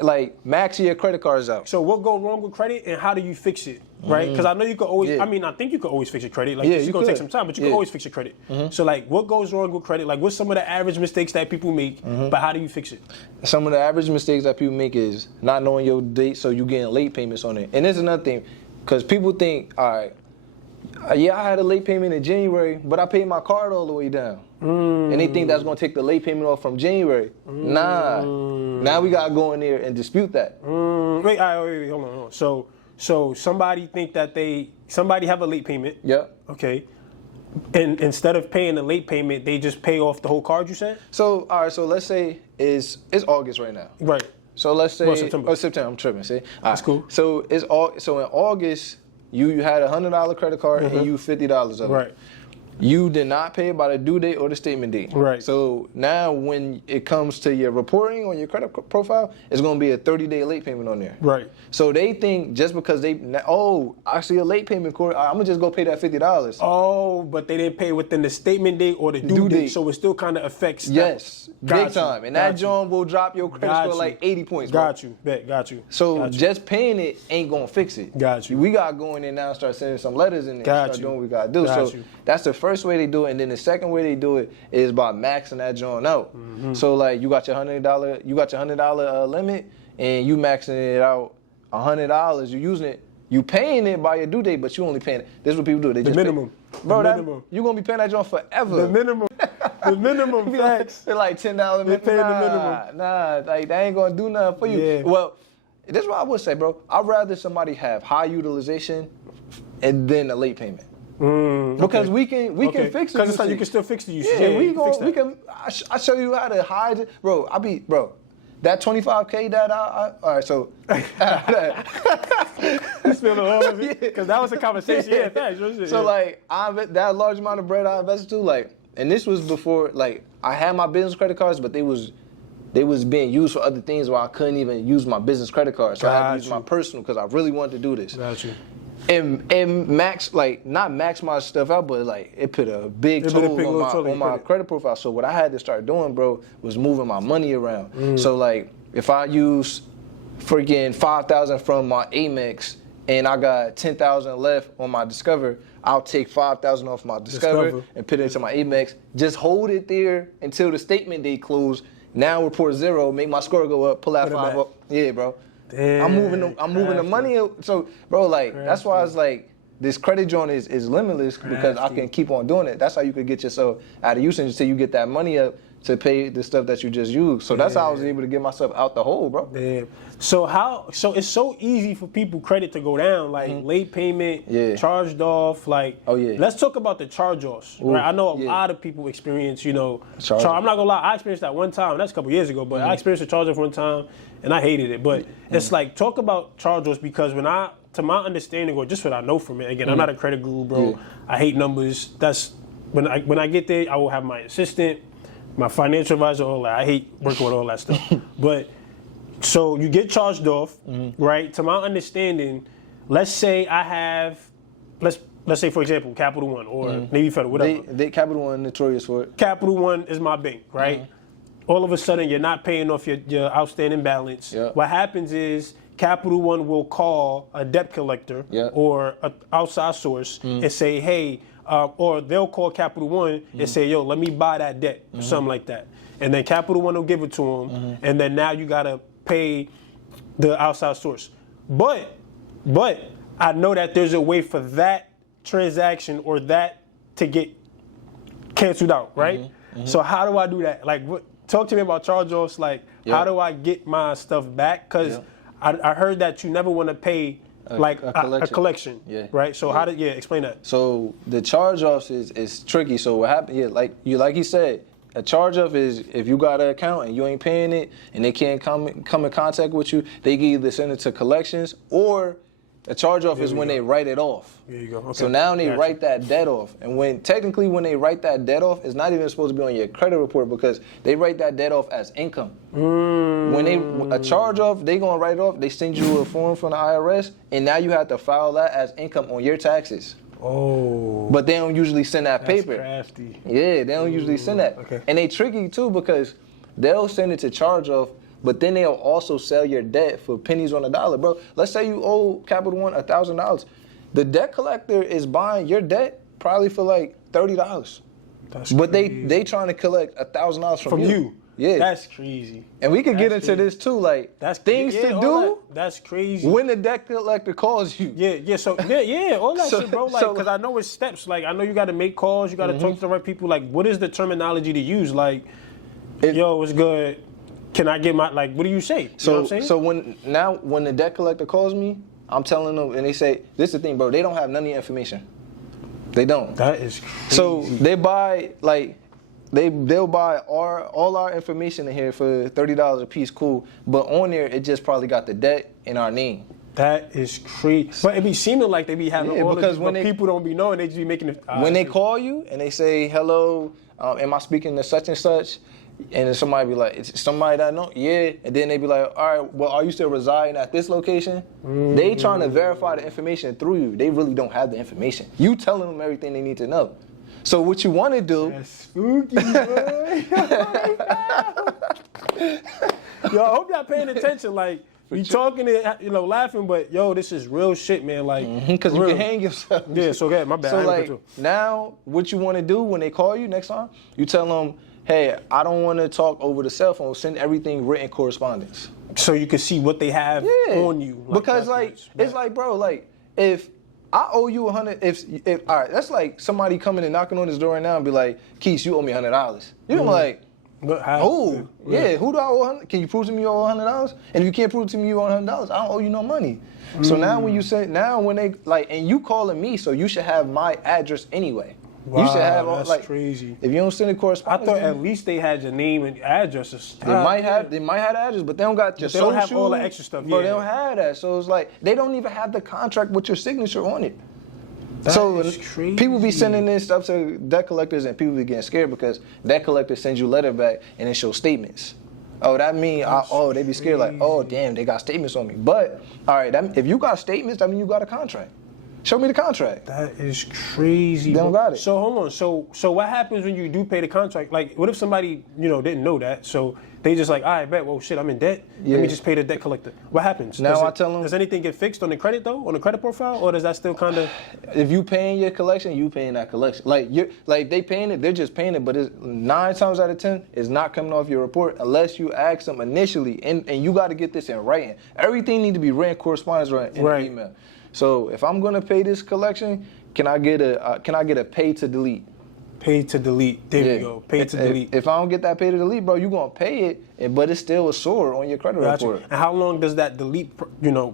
Like, max your credit cards out. So what go wrong with credit and how do you fix it, right? Because I know you could always, I think you could always fix your credit. Like, it's going to take some time, but you can always fix your credit. So, like, what goes wrong with credit? Like, what's some of the average mistakes that people make, but how do you fix it? Some of the average mistakes that people make is not knowing your date, so you getting late payments on it. And there's another thing, because people think, all right, I had a late payment in January, but I paid my card all the way down. And they think that's going to take the late payment off from January. Nah. Now we got to go in there and dispute that. Wait, hold on. So somebody think that somebody have a late payment. Yep. Okay. And instead of paying the late payment, they just pay off the whole card, you said? So, all right, so let's say it's August right now. Right. So let's say September. September, I'm tripping, see? That's cool. So in August, you had a $100 credit card and you $50 of Right. it. You did not pay by the due date or the statement date. Right. So now when it comes to your reporting on your credit profile, it's going to be a 30-day late payment on there. Right. So they think just because I see a late payment, Corey, I'm going to just go pay that $50. Oh, but they didn't pay within the statement date or the due date, so it still kind of affects that. Yes, big time. And that joint will drop your credit score like 80 points. Got you. So just paying it ain't going to fix it. Got you. We got to go in there now and start sending some letters in there and start doing what we got to do. Got So you. that's the first way they do it. And then the second way they do it is by maxing that joint out. So like you got your $100 limit and you maxing it out $100. You using it. You paying it by your due date, but you only paying it. This is what people do. They The just minimum. Bro, The minimum. You're going to be paying that joint forever. The minimum. The minimum facts. They're like $10 minimum. paying the minimum. Nah, like they ain't going to do nothing for you. Yeah. Well, this is what I would say, bro. I'd rather somebody have high utilization and then a late payment. Because we can fix it. Because it's like you can still fix the usage. Yeah, you can fix that. we can. I show you how to hide it, bro. That $25K that all right, so You spilled all of it? Because that was a conversation. Yeah, thanks. So like that large amount of bread I invested to, like, and this was before, like, I had my business credit cards, but they was being used for other things where I couldn't even use my business credit card. So I had to use my personal because I really wanted to do this. Got you. And max, like, not max my stuff out, but like it put a big toll on my credit profile. So what I had to start doing, bro, was moving my money around. So like if I use freaking 5,000 from my Amex and I got 10,000 left on my Discover, I'll take 5,000 off my Discover and put it into my Amex. Just hold it there until the statement date close. Now report 0, make my score go up, pull that 5 up. Yeah, bro. Damn, I'm moving the money. So, bro, like, that's why it's like this credit joint is limitless because I can keep on doing it. That's how you could get yourself out of usage until you get that money up to pay the stuff that you just used. So that's how I was able to get myself out the hole, bro. Damn. So it's so easy for people credit to go down, like late payment, charged off, like. Oh yeah. Let's talk about the charge-offs. Right? I know a lot of people experience, I'm not gonna lie, I experienced that one time. That's a couple years ago, but I experienced a charge-off one time and I hated it. But it's like, talk about charge-offs because to my understanding, or just what I know from it, again, I'm not a credit guru, bro. Yeah. I hate numbers. That's when I get there, I will have my assistant, my financial advisor, all that. I hate working with all that stuff. But so you get charged off, right? To my understanding, let's say I have, let's say for example, Capital One or Navy Federal, whatever. They Capital One notorious for it. Capital One is my bank, right? All of a sudden, you're not paying off your outstanding balance. Yep. What happens is Capital One will call a debt collector or an outside source and say, hey, or they'll call Capital One and say, yo, let me buy that debt, or something like that. And then Capital One will give it to them, and then now you got to pay the outside source. But I know that there's a way for that transaction or that to get canceled out, right? So how do I do that? Like, talk to me about charge-offs. Like, how do I get my stuff back? Because I heard that you never want to pay a collection, right? So how did explain that? So the charge-offs is tricky. So what happened? Like you said, a charge-off is if you got an account and you ain't paying it, and they can't come in contact with you, they can either send it to collections, or a charge-off is when they write it off. There you go. Okay. So now they write that debt off, and when they write that debt off, it's not even supposed to be on your credit report because they write that debt off as income. When a charge-off, they gonna write it off. They send you a form from the IRS, and now you have to file that as income on your taxes. Oh. But they don't usually send that paper. That's crafty. Yeah, they don't usually send that. Okay. And they tricky too because they'll send it to charge-off, but then they'll also sell your debt for pennies on the dollar, bro. Let's say you owe Capital One $1,000. The debt collector is buying your debt probably for like $30. But they trying to collect $1,000 from you. Yeah. That's crazy. And we could get into this too, like that's things to do. That's crazy. When the debt collector calls you. So all that shit, bro. Like, because I know it's steps. Like, I know you got to make calls. You got to talk to the right people. Like, what is the terminology to use? Like, yo, what's good? Can I get my, like, what do you say? You know what I'm saying? So when the debt collector calls me, I'm telling them, and they say, this is the thing, bro, they don't have none of your information. They don't. That is crazy. So they buy, like, they'll buy all our information in here for $30 a piece, cool. But on there, it just probably got the debt in our name. That is crazy. But it be seeming like they be having all because of this, when but people don't be knowing, they just be making it. When they call you and they say, hello, am I speaking to such and such? And then somebody be like, it's somebody that I know? Yeah. And then they be like, all right, well, are you still residing at this location? They trying to verify the information through you. They really don't have the information. You telling them everything they need to know. So what you want to do... That's spooky, boy. Yo, I hope y'all paying attention. Like, you talking and, laughing, but, yo, this is real shit, man. Like, because you can hang yourself. Yeah, so go ahead. My bad. So, like, now what you want to do when they call you next time, you tell them, hey, I don't want to talk over the cell phone. Send everything written correspondence. So you can see what they have on you. Like, because, like, it's like, bro, like, if I owe you $100, all right, that's like somebody coming and knocking on this door right now and be like, Keith, you owe me $100. You know, like, who? Yeah, who do I owe $100? Can you prove to me you owe $100? And if you can't prove to me you owe $100, I don't owe you no money. So now when you say, when they, like, and you calling me, so you should have my address anyway. Wow, you should have that's like crazy. If you don't send a correspondence, I thought at least they had your name and addresses. They might have the address, but they don't got your social. They don't have all the extra stuff. Bro, they don't have that. So it's like they don't even have the contract with your signature on it. That is crazy. People be sending in stuff to debt collectors, and people be getting scared because debt collectors send you a letter back and it shows statements. Oh, that mean they be scared like, oh damn, they got statements on me. But all right, if you got statements, that mean you got a contract. Show me the contract. That is crazy. They don't got it. So hold on. So what happens when you do pay the contract? Like, what if somebody didn't know that? So they just like, all right, bet. Well, shit, I'm in debt. Let me just pay the debt collector. What happens? Now I tell them. Does anything get fixed on the credit though, on the credit profile, or does that still kind of? If you paying your collection, you paying that collection. Like they paying it, they're just paying it. But it's 9 times out of 10, it's not coming off your report unless you ask them initially, and you got to get this in writing. Everything need to be written correspondence in an email. So if I'm gonna pay this collection, can I get a pay to delete? Pay to delete. There we go. Pay to delete. If I don't get that pay to delete, bro, you gonna pay it, but it's still a sore on your credit report. And how long does that delete,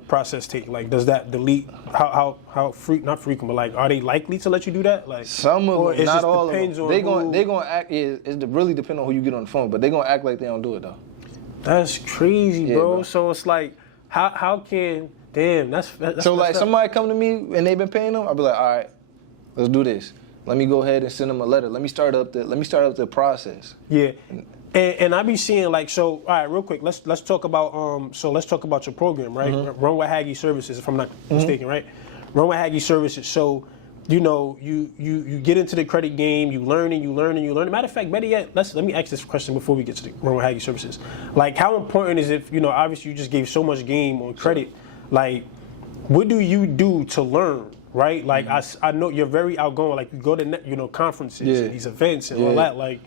process take? Like, does that delete? How not frequent, but like, are they likely to let you do that? Like, some of them, not all of them. They gonna act. It really depends on who you get on the phone, but they gonna act like they don't do it though. That's crazy, bro. So it's like, how can? Damn, that's so like somebody come to me and they've been paying them, I'll be like, all right, let's do this. Let me go ahead and send them a letter. Let me start up the process. Yeah, and I be seeing like, so all right, real quick, let's talk about your program, right? Run with Haggie Services, if I'm not mistaken, right? Run with Haggie Services. So you get into the credit game, you learn. Matter of fact, better yet, let me ask this question before we get to the Run with Haggie Services. Like, how important is it? Obviously you just gave so much game on credit. Like, what do you do to learn, right? Like, I know you're very outgoing. Like, you go to conferences and these events and all that. Like,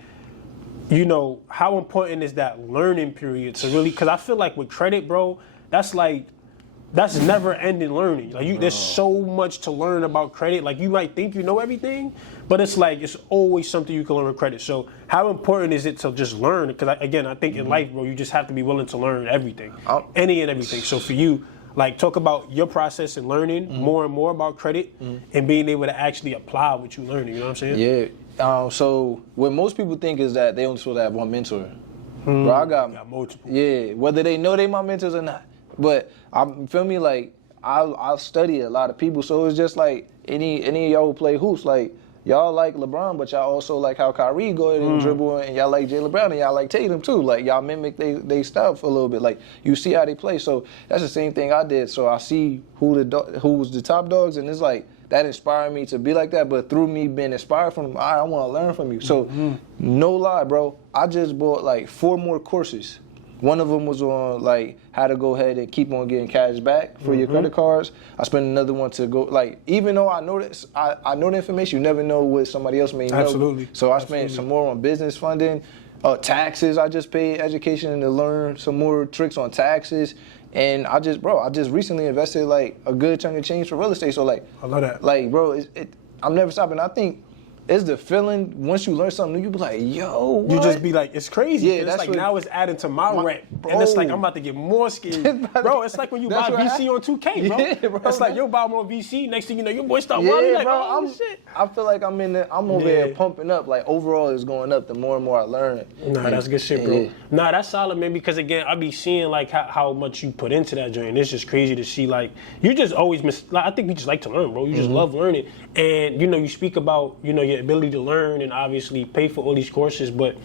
how important is that learning period to really? Because I feel like with credit, bro, that's never-ending learning. Like, there's so much to learn about credit. Like, you might think you know everything, but it's like it's always something you can learn with credit. So, how important is it to just learn? Because I think in life, bro, you just have to be willing to learn everything, any and everything. So for you. Like, talk about your process and learning more and more about credit and being able to actually apply what you're learning, you know what I'm saying? Yeah. So what most people think is that they only supposed to have one mentor. Bro, I got multiple. Yeah, whether they know they my mentors or not. But, feel me, like, I'll study a lot of people. So it's just like any of y'all who play hoops, like, y'all like LeBron, but y'all also like how Kyrie go ahead and dribble, and y'all like Jaylen Brown, and y'all like Tatum too. Like, y'all mimic they stuff a little bit. Like, you see how they play. So that's the same thing I did. So I see who was the top dogs, and it's like that inspired me to be like that. But through me being inspired from them, I want to learn from you. So no lie, bro, I just bought like 4 more courses. One of them was on like how to go ahead and keep on getting cash back for your credit cards. I spent another one to go, like, even though I know this, I know the information, you never know what somebody else may know. Absolutely. So I spent some more on business funding, taxes. I just paid education to learn some more tricks on taxes. And I just recently invested like a good chunk of change for real estate. So like, I love that. Like, bro, I'm never stopping. I think it's the feeling once you learn something new, you be like, yo, what? You just be like, it's crazy. Yeah, It's that's like what, now it's adding to my rent. bro. And it's like, I'm about to get more scared. Bro, it's like when you buy VC on 2K, bro. Yeah, bro. It's like, you'll buy more VC, next thing you know, your boy start running like, bro, oh, shit. I feel like I'm over there pumping up. Like, overall, it's going up the more and more I learn. Nah, that's good shit, bro. Nah, that's solid, man, because again, I be seeing like how much you put into that joint. It's just crazy to see, like, you just always like, I think we just like to learn, bro. You just love learning. And, you know, you speak about, you know, your ability to learn and obviously pay for all these courses, but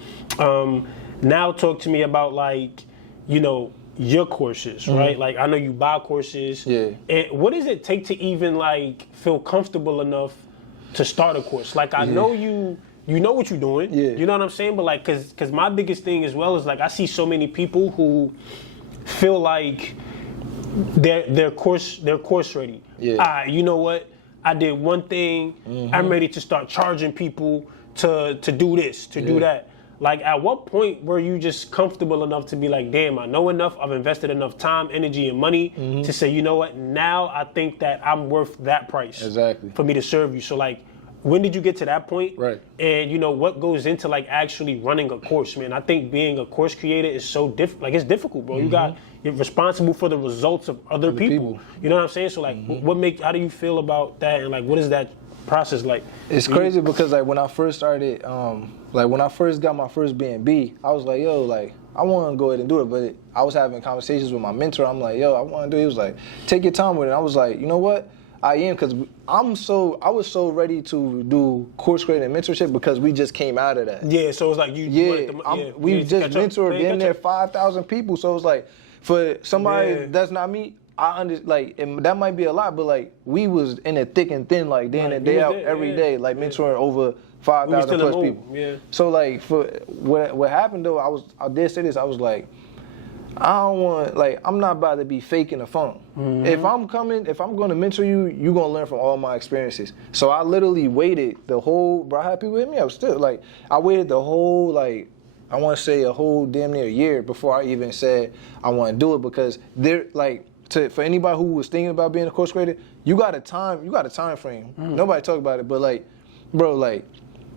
now talk to me about, like, you know, your courses, right? Like, I know you buy courses. Yeah. And what does it take to even, like, feel comfortable enough to start a course? Like, I know you know what you're doing. Yeah. You know what I'm saying? But, like, cause my biggest thing as well is, like, I see so many people who feel like they're course ready. Yeah. You know what? I did one thing. I'm ready to start charging people to do this, to do that. Like, at what point were you just comfortable enough to be like, damn, I know enough, I've invested enough time, energy, and money to say, you know what, now I think that I'm worth that price for me to serve you. So, like, when did you get to that point? Right. And, you know, what goes into, like, actually running a course, man? I think being a course creator is so it's difficult, bro. You're responsible for the results of other people. You know what I'm saying? So, like, how do you feel about that? And, like, what is that process like? It's crazy because, like, when I first started, like, when I first got my first B&B, I was like, yo, like, I want to go ahead and do it. But I was having conversations with my mentor. I'm like, yo, I want to do it. He was like, take your time with it. And I was like, you know what? I am, because I was so ready to do course creating and mentorship because we just came out of that. Yeah, so it's like we just mentored in there 5,000 people. So it's like, for somebody that's not me, and that might be a lot, but like we was in it thick and thin, like day in and day out, every day, like mentoring over 5,000 plus people. Yeah. So like for what happened though, I did say this, I was like, I don't want, like, I'm not about to be faking the phone. If I'm going to mentor you, you're going to learn from all my experiences. So I literally waited bro, I had people with me. I was still, like, I waited the whole, like, I want to say a whole damn near year before I even said I want to do it, because for anybody who was thinking about being a course creator, you got a time frame. Nobody talk about it, but like, bro, like,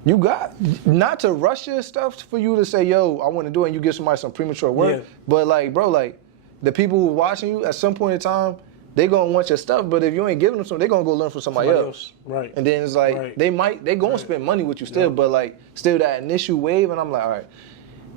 you got not to rush your stuff for you to say, yo, I want to do it, and you give somebody some premature work. But like, bro, like, the people who are watching you at some point in time, they gonna want your stuff. But if you ain't giving them something, they gonna go learn from somebody else. Right. And then it's like they gonna spend money with you still, but like still that initial wave. And I'm like, all right,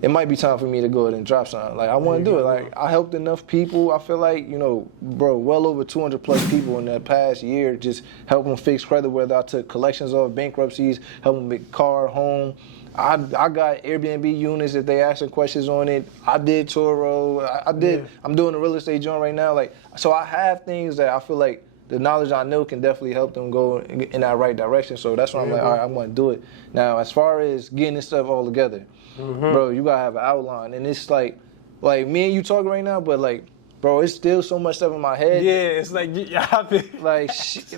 it might be time for me to go ahead and drop something. Like, I want to do it. Like, I helped enough people. I feel like, you know, bro, well over 200 plus people in the past year, just help them fix credit, whether I took collections off, bankruptcies, help them make car, home. I got Airbnb units if they asking questions on it. I did Turo. I'm doing a real estate joint right now. Like, so I have things that I feel like the knowledge I know can definitely help them go in that right direction. So that's why I'm like, all right, I want to do it. Now, as far as getting this stuff all together, bro, you gotta have an outline. And it's like me and you talking right now, but like, bro, it's still so much stuff in my head. Yeah, it's like,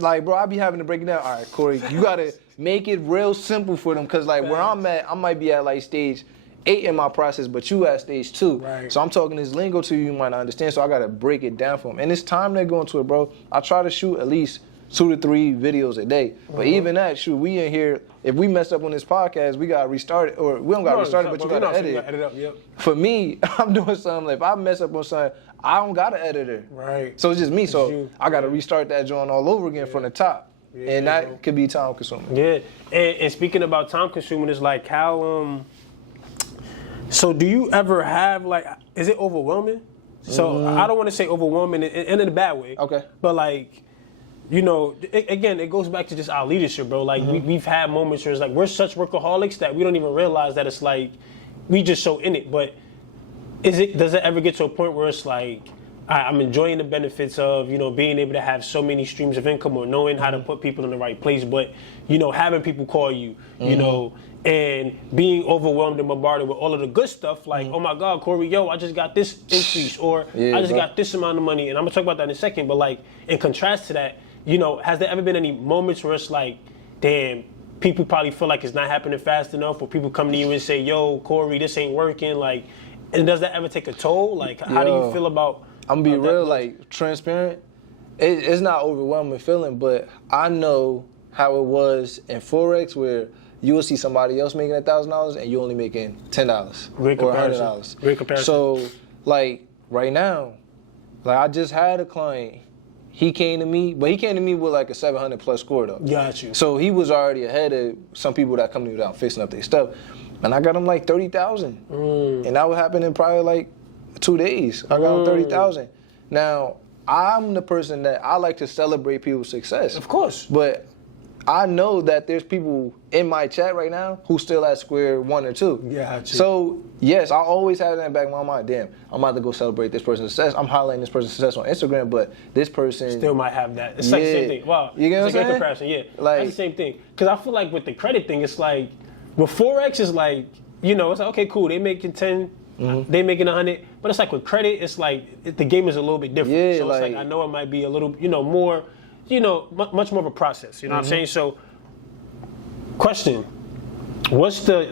like, bro, I be having to break it down. All right, Kori, you gotta make it real simple for them, because like where I'm at, I might be at like stage 8 in my process, but you at stage 2. Right. So I'm talking this lingo to you might not understand, so I gotta break it down for them. And it's time they go into it, bro. I try to shoot at least 2 to 3 videos a day. But even that, we in here, if we mess up on this podcast, we gotta restart it, or we don't gotta restart it, but you gotta edit it. Edit up, For me, I'm doing something, like if I mess up on something, I don't got an editor. Right. So it's just me, so I gotta restart that joint all over again from the top. And that could be time consuming. Yeah, and speaking about time consuming, it's like how, so do you ever have, like, is it overwhelming? So I don't want to say overwhelming in a bad way. Okay. But like, you know, again, it goes back to just our leadership, bro. Like we've had moments where it's like we're such workaholics that we don't even realize that it's like we just so in it. But does it ever get to a point where it's like I'm enjoying the benefits of, you know, being able to have so many streams of income or knowing how to put people in the right place, but, you know, having people call you, you know, and being overwhelmed and bombarded with all of the good stuff, like, oh my God, Kori, yo, I just got this increase, or I just got this amount of money, and I'm gonna talk about that in a second, but like, in contrast to that, you know, has there ever been any moments where it's like, damn, people probably feel like it's not happening fast enough, or people come to you and say, yo, Kori, this ain't working, like, and does that ever take a toll? Like, how do you feel about... I'm gonna be real, like, transparent. It's not overwhelming feeling, but I know how it was in Forex, where you will see somebody else making $1,000 and you only making $10 Great or comparison. $100. Great comparison. So, like, right now, like, I just had a client. He came to me, but he came to me with like a 700 plus score though. Got you. So he was already ahead of some people that come to me without fixing up their stuff. And I got him like 30,000. And that would happen in probably like 2 days. I got him 30,000. Now, I'm the person that I like to celebrate people's success. Of course. But I know that there's people in my chat right now who still at square 1 or 2. Got you. So, yes, I always have that in the back of my mind. Damn, I'm about to go celebrate this person's success. I'm highlighting this person's success on Instagram, but this person Still might have that. It's like the same thing. Wow. You get what I'm it's a great saying? comparison, yeah. Like, that's the same thing. Because I feel like with the credit thing, it's like, with Forex, it's like, you know, it's like, okay, cool, they making 10, they making 100. But it's like with credit, it's like, the game is a little bit different. Yeah, so it's like, I know it might be a little, you know, more, you know, much more of a process. You know what I'm saying? So, question, what's the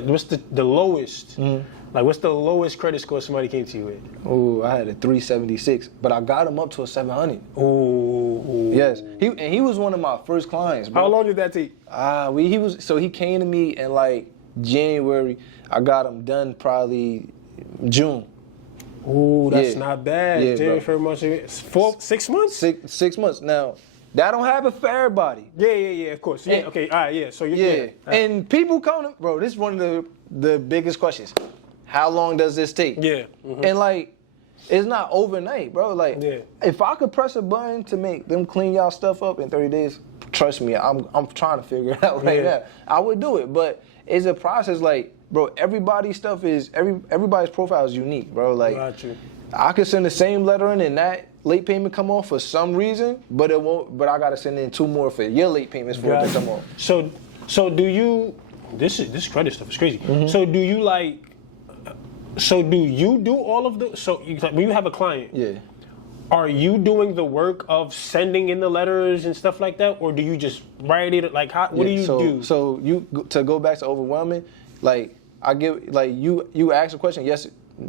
lowest, like what's the lowest credit score somebody came to you with? Oh, I had a 376, but I got him up to a 700. Ooh. Yes, he was one of my first clients, bro. How long did that take? He came to me in like January. I got him done probably June. Ooh, that's Yeah. not bad. Yeah, January, bro. February, March, 6 months? 6 months. Now, that don't happen for everybody. Yeah, of course. Yeah, And- okay, all right, yeah. So you're Yeah, and people come to, bro, this is one of the biggest questions. How long does this take? Yeah. And like, it's not overnight, bro. Like, Yeah. if I could press a button to make them clean y'all stuff up in 30 days, trust me, I'm trying to figure it out right Yeah. now. I would do it, but it's a process. Like, bro, everybody's stuff is everybody's profile is unique, bro. Like, Got you. I could send the same letter in and that late payment come off for some reason, but it won't. But I gotta send in 2 more for your late payments for it to come off. So do you? This credit stuff is crazy. So do you like? So do you do all of the? So when you have a client, Yeah. are you doing the work of sending in the letters and stuff like that, or do you just write it? Like, what do you do? So to go back to overwhelming, like I give like you ask a question. Yes,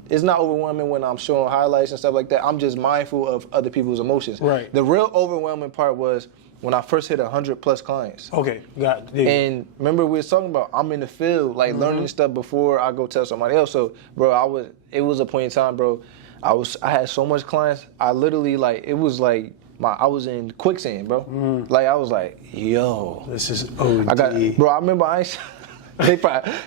it's not overwhelming when I'm showing highlights and stuff like that. I'm just mindful of other people's emotions. Right. The real overwhelming part was when I first hit 100 plus clients. Okay, got it. Yeah. And remember we was talking about I'm in the field, like learning stuff before I go tell somebody else. So, bro, it was a point in time, bro. I had so much clients. I literally I was in quicksand, bro. Like I was like, yo, This is OD. bro. I remember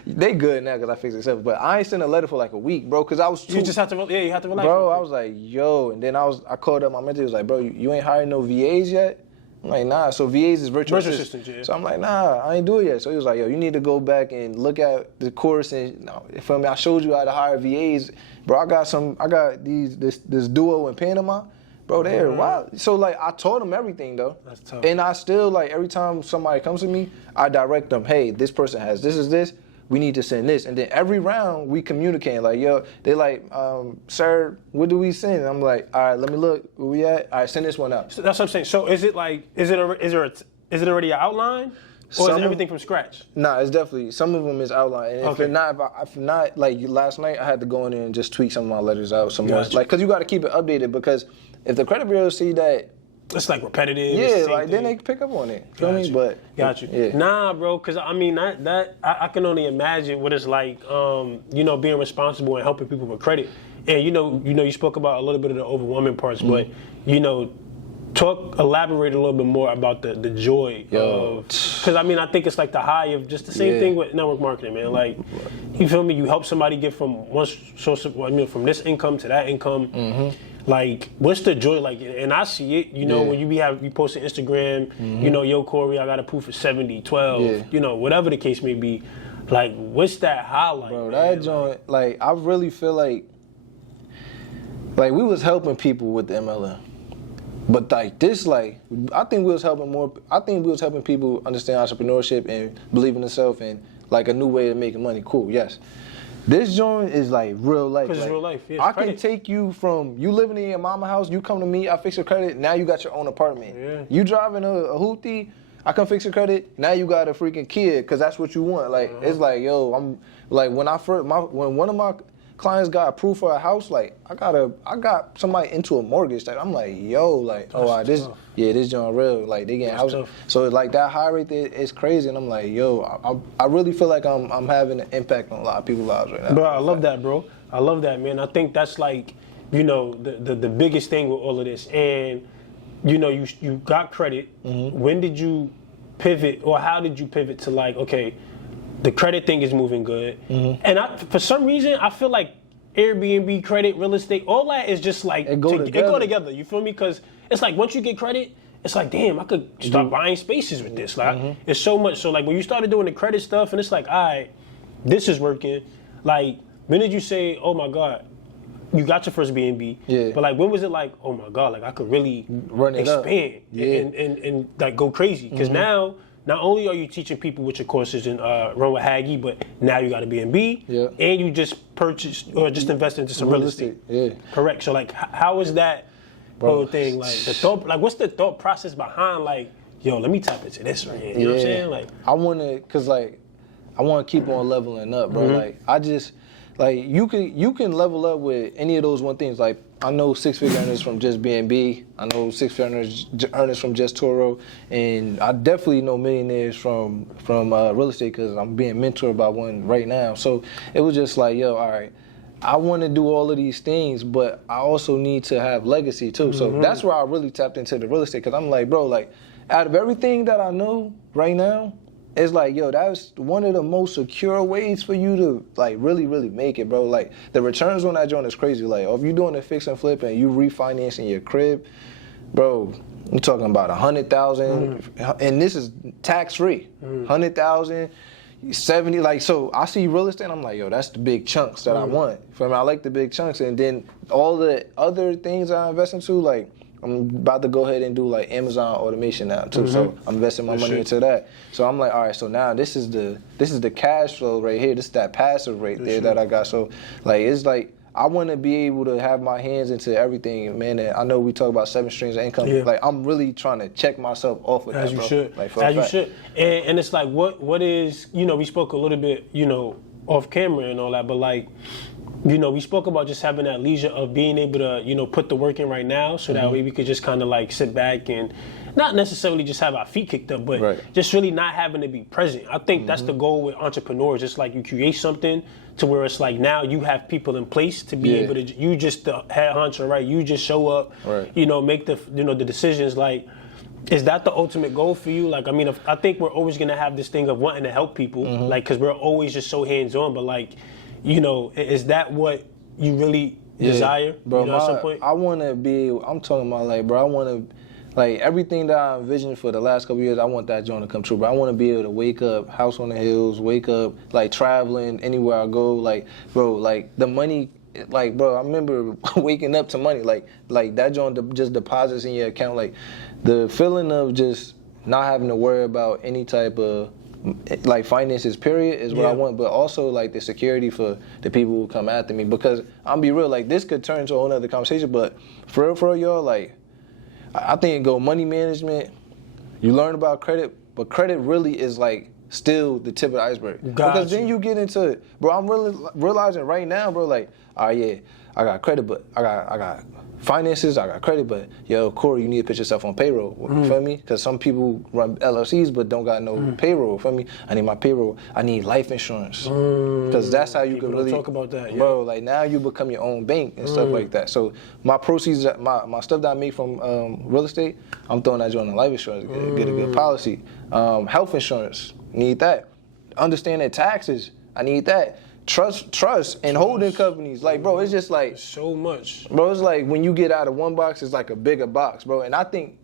they good now because I fixed it myself. But I ain't sent a letter for like a week, bro, because I was too. You just have to, you have to relax. Bro, I was like, yo, and then I called up my mentor. He was like, bro, you ain't hired no VAs yet? I'm like, nah. So VAs is virtual assistants. Yeah. So I'm like, nah, I ain't do it yet. So he was like, yo, you need to go back and look at the course and you feel me? I showed you how to hire VAs, bro. I got this duo in Panama, bro. They're wild. So like, I taught them everything though. That's tough. And I still like every time somebody comes to me, I direct them. Hey, this person has this. We need to send this. And then every round we communicate. Like, yo, they like, sir, what do we send? And I'm like, all right, let me look. Where we at? All right, send this one out. So that's what I'm saying. So is it like, is it already an outline, or is it everything from scratch? Nah, it's definitely, some of them is outlined. And Okay. if not, like last night I had to go in there and just tweak some of my letters out some more. Gotcha. Like, cause you got to keep it updated because if the credit bureau see that, It's like repetitive. yeah, it's the same like then thing. they pick up on it. Feel Got me? you. But Got you. Yeah. Nah, bro, because I mean I can only imagine what it's like, being responsible and helping people with credit. And you spoke about a little bit of the overwhelming parts, but elaborate a little bit more about the joy of, because I mean I think it's like the high of just the same thing with network marketing, man. Like, you feel me? You help somebody get from one source of, from this income to that income. Like, what's the joy like? And I see it, when you post on Instagram, yo, Kori, I got approved for 70, 12, whatever the case may be. Like, what's that highlight? Bro, man? that joint, like, I really feel like we was helping people with the MLM. But like this, like, I think we was helping people understand entrepreneurship and believe in themselves and like a new way of making money. Cool, yes. This joint is like real life. Because like, it's real life, yeah. I can take you from you living in your mama house, you come to me, I fix your credit, now you got your own apartment. Yeah. You driving a hoopty, I come fix your credit, now you got a freaking kid, because that's what you want. Like, it's like, yo, I'm like, when one of my clients got approved for a house, like I got somebody into a mortgage. Like I'm like, yo, like this joint real. Like they getting house. So like that high rate there is crazy, and I'm like, yo, I really feel like I'm having an impact on a lot of people's lives right now. Bro, I love that, bro. I love that, man. I think that's like, you know, the biggest thing with all of this. And you know, you got credit. When did you pivot, or how did you pivot to like, okay, the credit thing is moving good, and for some reason I feel like Airbnb, credit, real estate, all that is just like it go together. You feel me? Because it's like once you get credit, it's like, damn, I could start buying spaces with this. Like it's so much. So like when you started doing the credit stuff, and it's like, all right, this is working. Like when did you say, oh my God, you got your first BNB? Yeah. But like when was it like, oh my God, like I could really run it expand up. And like go crazy? Because now. Not only are you teaching people with your courses in Run with Haggie, but now you got a BNB, and you just purchased or just invested into some real estate. Yeah. Correct. So like, how is that whole thing? Like the thought, like what's the thought process behind like, yo, let me tap into this right here. You know what I'm saying? Like, I want to keep on leveling up, bro. Like I just, like you can level up with any of those one things. Like I know 6-figure earners from just BNB. I know 6-figure earners from just Turo, and I definitely know millionaires from real estate because I'm being mentored by one right now. So it was just like, yo, all right, I want to do all of these things, but I also need to have legacy too. So that's where I really tapped into the real estate because I'm like, bro, like out of everything that I know right now, it's like, yo, that's one of the most secure ways for you to like really, really make it, bro. Like the returns on that joint is crazy. Like if you're doing a fix and flip and you refinancing your crib, bro, I'm talking about 100,000, and this is tax free. 100,000, 70. Like so, I see real estate, and I'm like, yo, that's the big chunks that I want. For me, I like the big chunks, and then all the other things I invest into, like. I'm about to go ahead and do like Amazon automation now too, so I'm investing my money into that. So I'm like, all right, so now this is the cash flow right here. This is that passive right there that I got. So like it's like I want to be able to have my hands into everything, man. And I know we talk about 7 streams of income. Like I'm really trying to check myself off with that, as you bro. should, like, as you should. And it's like what is, you know, we spoke a little bit, you know, off camera and all that, but like, you know, we spoke about just having that leisure of being able to, you know, put the work in right now, so that way we could just kind of like sit back and not necessarily just have our feet kicked up, but just really not having to be present. I think that's the goal with entrepreneurs. It's like you create something to where it's like now you have people in place to be able to, you just the head honcho, right? You just show up, you know, make the, you know, the decisions. Like, is that the ultimate goal for you? Like, I mean, I think we're always gonna have this thing of wanting to help people, like, cause we're always just so hands-on, but like, you know, is that what you really desire, bro? You know, at some point? I want to be. I'm talking about like, bro. I want to, like, everything that I envisioned for the last couple years. I want that joint to come true, bro. I want to be able to wake up, house on the hills, wake up, like traveling anywhere I go, like, bro, like the money. Like, bro, I remember waking up to money, like that joint just deposits in your account, like the feeling of just not having to worry about any type of like finances period is what I want, but also like the security for the people who come after me, because I'll be real, like this could turn into a whole nother conversation, but for real y'all, like I think it go money management, you learn about credit, but credit really is like still the tip of the iceberg. Because then you get into it, bro. I'm really realizing right now, bro, like, all right, yeah, I got credit, but I got finances, I got credit, but yo, Kori, you need to put yourself on payroll. You feel me? Because some people run LLCs but don't got no payroll. Feel me? I need my payroll. I need life insurance, because that's how you can really talk about that, bro. Like now you become your own bank and stuff like that. So my proceeds, my stuff that I make from real estate, I'm throwing that on life insurance, get a good policy. Health insurance, need that. Understanding taxes, I need that. Trust and holding companies, like, bro, it's just like so much, bro. It's like when you get out of one box, it's like a bigger box, bro. And I think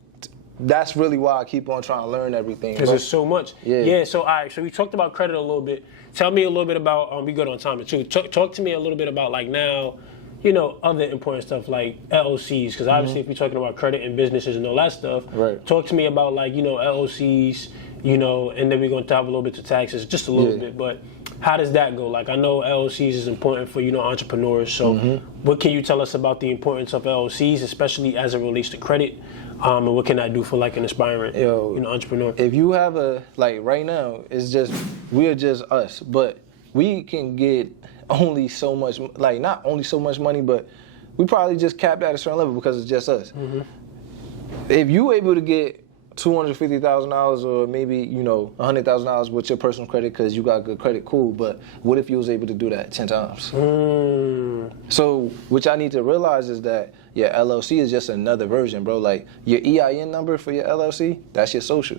that's really why I keep on trying to learn everything, because there's so much. So all right, so we talked about credit a little bit. Tell me a little bit about we good on time too. Talk to me a little bit about like now, you know, other important stuff like LLCs, because obviously if we're talking about credit and businesses and all that stuff, talk to me about like, you know, LLCs, you know, and then we're going to dive a little bit to taxes, just a little bit, but how does that go? Like, I know LLCs is important for, you know, entrepreneurs, so what can you tell us about the importance of LLCs, especially as it relates to credit, and what can that do for like an aspiring, you know, entrepreneur? If you have a, like right now, it's just, we're just us, but we can get only so much, like not only so much money, but we probably just capped at a certain level because it's just us. Mm-hmm. If you able to get $250,000 or maybe, you know, $100,000 with your personal credit because you got good credit, cool, but what if you was able to do that 10 times? So what y'all need to realize is that your LLC is just another version, bro. Like your EIN number for your LLC, that's your social.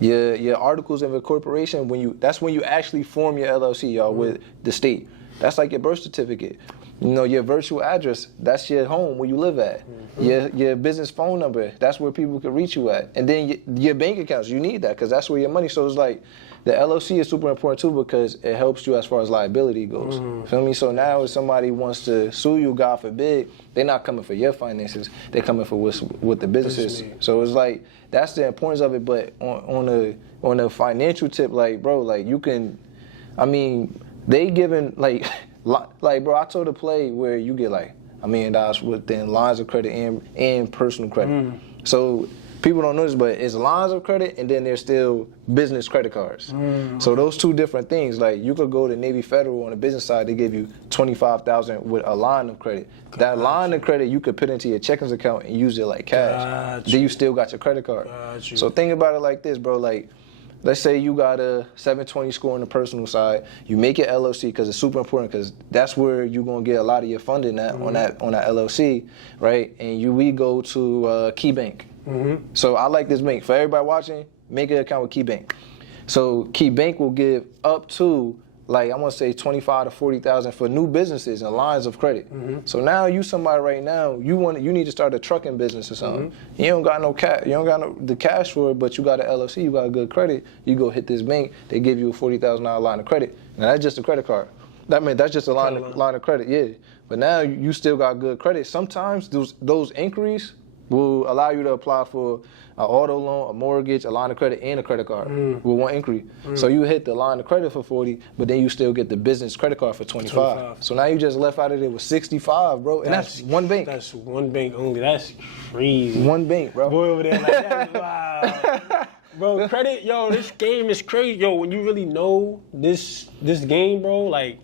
Your articles of incorporation, that's when you actually form your LLC, y'all, with the state. That's like your birth certificate. You know, your virtual address, that's your home where you live at. Your business phone number, that's where people can reach you at. And then your bank accounts, you need that because that's where your money. So it's like the LLC is super important too because it helps you as far as liability goes. Feel me? So now if somebody wants to sue you, God forbid, they're not coming for your finances. They're coming for what the business is. So it's like that's the importance of it. But on a financial tip, like bro, like you can, I mean, they giving like bro, I told a play where you get like $1 million within lines of credit and personal credit. So people don't know this, but it's lines of credit and then there's still business credit cards. So those two different things, like you could go to Navy Federal on the business side, they give you $25,000 with a line of credit. That line of credit you could put into your checkings account and use it like cash. Then you still got your credit card. So think about it like this, bro. Like, let's say you got a 720 score on the personal side. You make your LLC because it's super important because that's where you're gonna get a lot of your funding at on that LLC, right? And we go to Key Bank. So I like this bank. For everybody watching, make an account with Key Bank. So Key Bank will give up to, like I want to say 25 to 40,000 for new businesses and lines of credit. So now you somebody right now, you need to start a trucking business or something. You don't got no cash, you don't got the cash for it, but you got an LLC, you got a good credit. You go hit this bank, they give you a $40,000 line of credit. Now that's just a credit card. That's just a line of credit, yeah. But now you still got good credit. Sometimes those inquiries will allow you to apply for an auto loan, a mortgage, a line of credit, and a credit card with one inquiry. So you hit the line of credit for 40, but then you still get the business credit card for 25. So now you just left out of it with 65, bro. And that's one bank. That's one bank only. That's crazy. One bank, bro. Boy over there like that. Wow. Bro, credit, yo, this game is crazy. Yo, when you really know this game, bro, like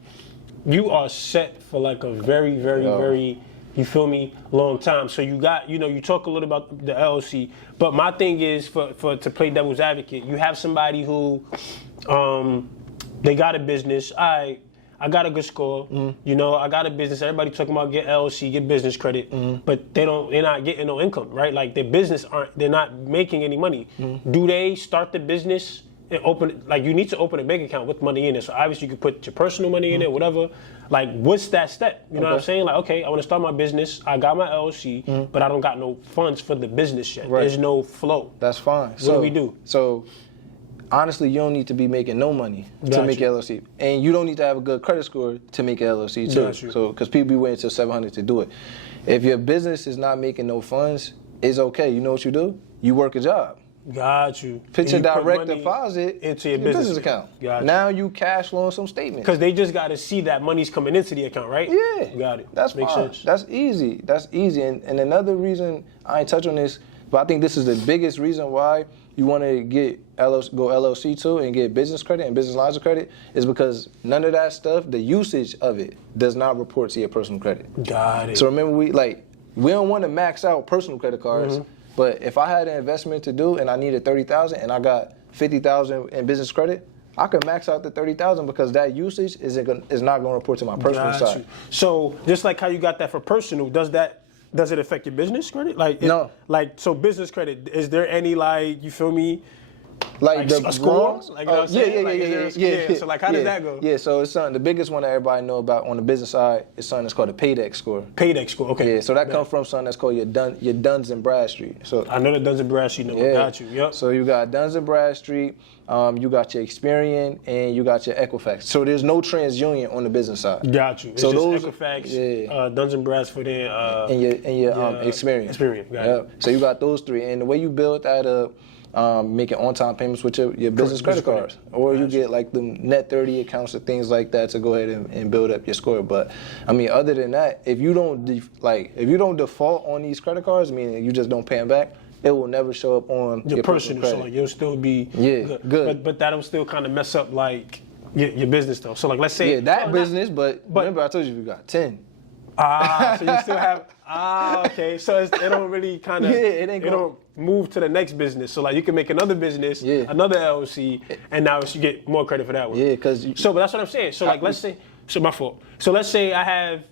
you are set for like a very, very, very, you feel me, long time. So you got, you talk a little about the LLC, but my thing is to play devil's advocate, you have somebody who, they got a business. I got a good score. I got a business. Everybody talking about get LLC, get business credit, but they're not getting no income, right? Like their business they're not making any money. Do they start the business and open, like you need to open a bank account with money in it. So obviously you could put your personal money in it, whatever. Like what's that step? You know what I'm saying? Like, okay, I want to start my business. I got my LLC, but I don't got no funds for the business yet. There's no flow. That's fine. What do we do? So honestly, you don't need to be making no money to make an LLC. And you don't need to have a good credit score to make an LLC too. So, because people be waiting till 700 to do it. If your business is not making no funds, it's okay. You know what you do? You work a job. Got you. Put your direct deposit into your business account. Got you. Now you cash flowing some statements. Because they just got to see that money's coming into the account, right? Yeah. Got it. That's Makes fine. sense. That's easy. And another reason, I ain't touch on this, but I think this is the biggest reason why you want to go LLC too and get business credit and business lines of credit is because none of that stuff, the usage of it, does not report to your personal credit. Got it. So remember, we don't want to max out personal credit cards. But if I had an investment to do and I needed $30,000 and I got $50,000 in business credit, I could max out the $30,000 because that usage is not going to report to my personal side. You. So just like how you got that for personal, does it affect your business credit? No. So business credit, is there any you feel me? Like the a score? Like, you know what I'm saying? Yeah. So how does that go? Yeah, so it's something, the biggest one that everybody know about on the business side is something that's called a paydex score. Paydex score, okay. Yeah, so that comes from something that's called your Duns and Bradstreet. So I know the Duns and Bradstreet number. Got you. Yep. So you got Duns and Bradstreet, you got your Experian, and you got your Equifax. So there's no TransUnion on the business side. Got you. It's so just those Equifax, Duns and Bradstreet, and your Experian. Experian. Got it. So you got those three, and the way you build that up. Making on-time payments with your business credit cards, or you get like the net 30 accounts or things like that to go ahead and build up your score. But I mean, other than that, if you don't default on these credit cards, meaning you just don't pay them back, it will never show up on your personal credit. So you'll still be good. But that'll still kind of mess up Your business though. So like, let's say that business, but remember I told you we got 10. So you still have okay. So it don't really kind of it don't move to the next business. So like you can make another business, another LLC, and now you get more credit for that one. Yeah, because but that's what I'm saying. So like let's say my fault. So let's say I have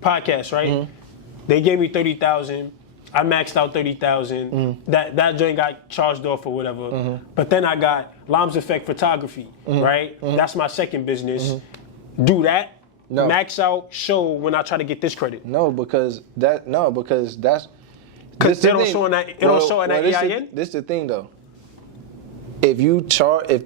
podcast, right? Mm-hmm. They gave me 30,000. I maxed out 30,000. Mm-hmm. That joint got charged off or whatever. Mm-hmm. But then I got Lamb's Effect Photography, right? Mm-hmm. That's my second business. Mm-hmm. Do that. No. Max out, show when I try to get this credit. Because they don't show in that EIN. This the thing though. If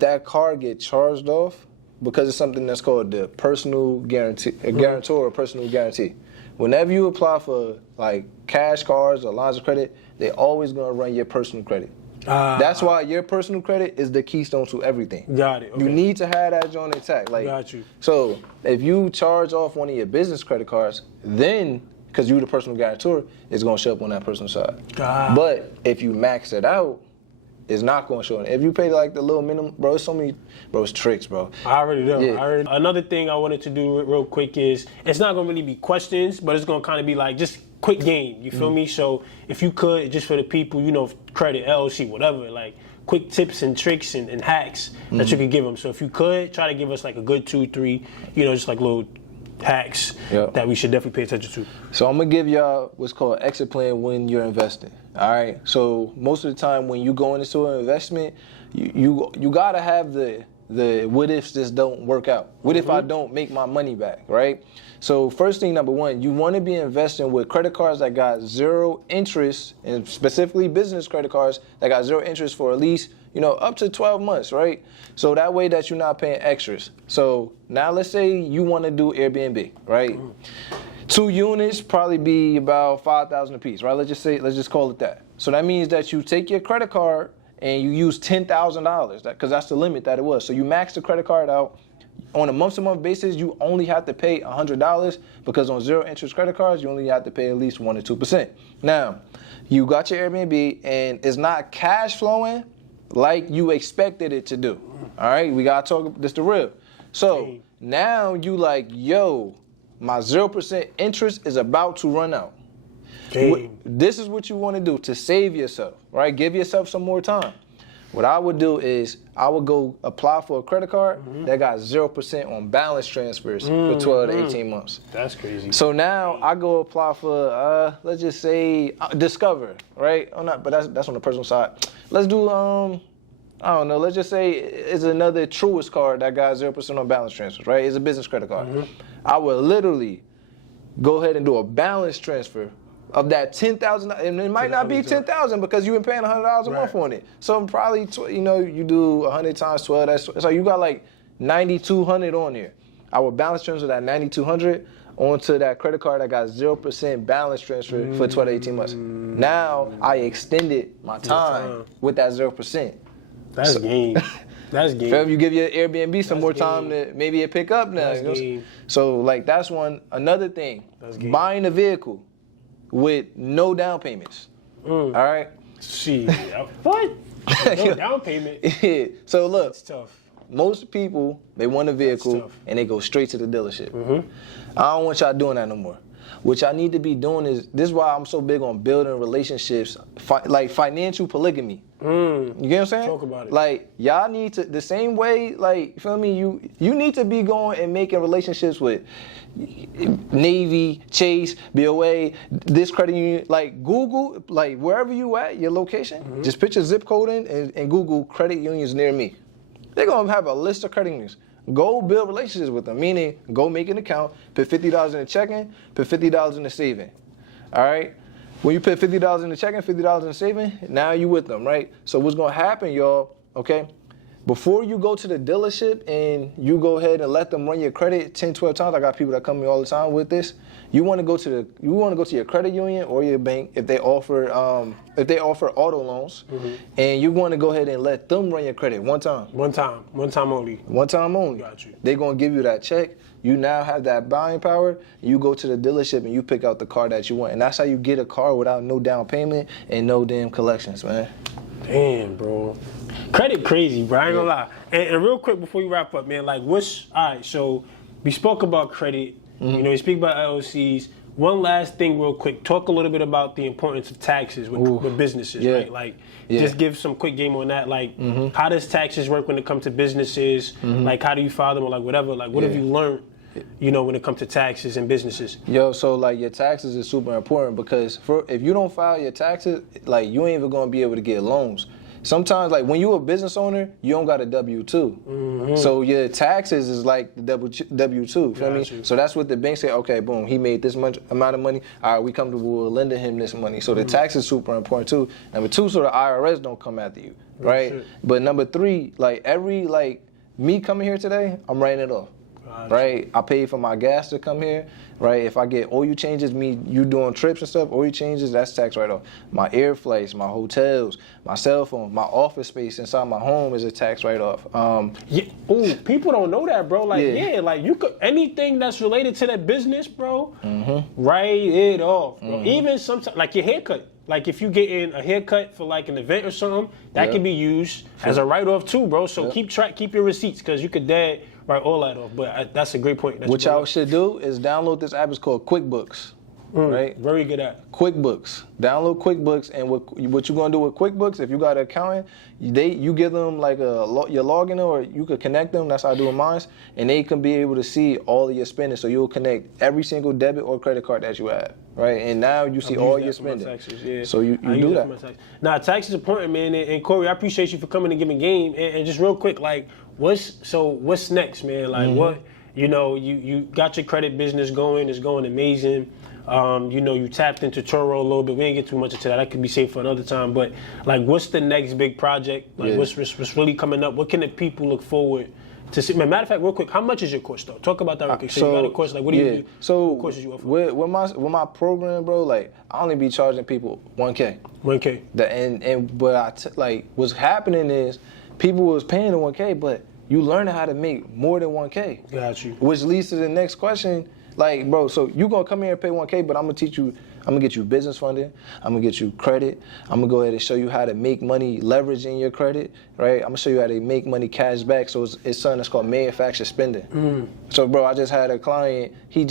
that card get charged off, because it's something that's called the personal guarantee, a guarantor or personal guarantee. Whenever you apply for like cash cards or lines of credit, they're always gonna run your personal credit. That's why your personal credit is the keystone to everything. Got it. Okay. You need to have that joint intact. Like, got you. So if you charge off one of your business credit cards, then because you're the personal guarantor, it's gonna show up on that personal side. But if you max it out, it's not gonna show up. If you pay like the little minimum, bro, it's tricks, bro. I already know. Yeah. Another thing I wanted to do real quick is it's not gonna really be questions, but it's gonna kind of be like just quick game. You feel me? So if you could, just for the people, credit, LLC, whatever, like quick tips and tricks and hacks that you could give them. So if you could, try to give us like a good 2-3, just like little hacks that we should definitely pay attention to. So I'm gonna give y'all what's called exit plan when you're investing. All right. So most of the time when you go into an investment, you gotta have the what if this don't work out? What if I don't make my money back? Right. So first thing, number one, you want to be investing with credit cards that got zero interest, and specifically business credit cards that got zero interest for at least up to 12 months, right? So that way that you're not paying extras. So now let's say you want to do Airbnb, right? 2 units probably be about $5,000 a piece, right? Let's just call it that. So that means that you take your credit card and you use $10,000, because that's the limit that it was. So you max the credit card out. On a month-to-month basis, you only have to pay $100 because on zero interest credit cards, you only have to pay at least 1 or 2%. Now, you got your Airbnb and it's not cash flowing like you expected it to do. All right, we gotta talk this the real. So now you like, yo, my 0% interest is about to run out. This is what you want to do to save yourself, right? Give yourself some more time. What I would do is I would go apply for a credit card that got 0% on balance transfers for 12 to 18 months. That's crazy. So now I go apply for, let's just say, Discover, right? But that's on the personal side. Let's do, I don't know, let's just say it's another Truist card that got 0% on balance transfers, right? It's a business credit card. I would literally go ahead and do a balance transfer of that $10,000, and it might not be $10,000 because you've been paying $100 a month on it. So probably, you do 100 times 12. So you got like $9,200 on there. I would balance transfer that $9,200 onto that credit card that got 0% balance transfer for 12 to 18 months. Now I extended my time with that 0%. That's game. That's game. So if you give your Airbnb some more time to maybe it pick up now. So like that's one. Another thing, buying a vehicle with no down payments. All right? What? No down payment? So look, that's tough. Most people, they want a vehicle and they go straight to the dealership. I don't want y'all doing that no more. What y'all need to be doing is, this is why I'm so big on building relationships, like financial polygamy. You get what I'm saying? Talk about it. Like, y'all need to, the same way, like, you feel me? You need to be going and making relationships with Navy, Chase, BOA, this credit union, like Google, like wherever you at, your location, just put your zip code in and Google credit unions near me. They're gonna have a list of credit unions. Go build relationships with them, meaning go make an account, put $50 in the checking, put $50 in the saving. All right? When you put $50 in the checking, $50 in the saving, now you with them, right? So what's gonna happen, y'all, okay? Before you go to the dealership and you go ahead and let them run your credit 10, 12 times, I got people that come to me all the time with this. You want to go to your credit union or your bank if they offer auto loans, and you want to go ahead and let them run your credit one time. One time only. One time only. Got you. They're gonna give you that check. You now have that buying power. You go to the dealership and you pick out the car that you want, and that's how you get a car without no down payment and no damn collections, man. Damn, bro. Credit crazy, bro. I ain't gonna lie. And real quick before you wrap up, man, like all right, so we spoke about credit, you know, we speak about LLCs. One last thing real quick, talk a little bit about the importance of taxes with businesses, right? Like, just give some quick game on that. Like, how does taxes work when it comes to businesses? Like, how do you file them or like whatever? Like, what have you learned, you know, when it comes to taxes and businesses? Yo, so like your taxes is super important because if you don't file your taxes, like you ain't even gonna be able to get loans. Sometimes, like when you're a business owner, you don't got a W-2. So your taxes is like the W-2, feel me? So that's what the bank say, okay, boom, he made this much amount of money, all right, we comfortable with lending him this money. So the tax is super important too. Number two, so the IRS don't come after you, right? But number three, like me coming here today, I'm writing it off. Right, I pay for my gas to come here. Right, if I get oil changes, you doing trips and stuff, oil changes, that's tax write-off. My air flights, my hotels, my cell phone, my office space inside my home is a tax write-off. People don't know that, bro. Like, like you could anything that's related to that business, bro. Write it off, bro. Even sometimes, like your haircut. Like if you get in a haircut for like an event or something, that can be used as a write-off too, bro. So keep your receipts because you could write all that off. But that's a great point. What y'all should do is download this app. It's called QuickBooks. Right? Very good app. QuickBooks. Download QuickBooks, and what you're gonna do with QuickBooks, if you got an accountant, you give them like your login, or you could connect them. That's how I do with mine, and they can be able to see all of your spending. So you'll connect every single debit or credit card that you have, right? And now you see all your spending. Taxes, So you do that. Nah, tax is important, man. And Kori, I appreciate you for coming and giving game. And just real quick, like, what's next, man? Like, what? You know, you got your credit business going. It's going amazing. You know, you tapped into Turo a little bit. We ain't get too much into that. That could be saved for another time. But like, what's the next big project? Like, what's really coming up? What can the people look forward to see? Matter of fact, real quick, how much is your course though? Talk about that real quick. So you got a course. Like, what do you do? So what courses you offer? With my program, bro, like I only be charging people $1K. $1K. But what's happening is people was paying the $1K, but you learning how to make more than $1K. Got you. Which leads to the next question. Like, bro, so you gonna come here and pay $1K, but I'm gonna teach you, I'm gonna get you business funding, I'm gonna get you credit, I'm gonna go ahead and show you how to make money leveraging your credit, right? I'm gonna show you how to make money cash back. So it's something that's called manufactured spending. So, bro, I just had a client, he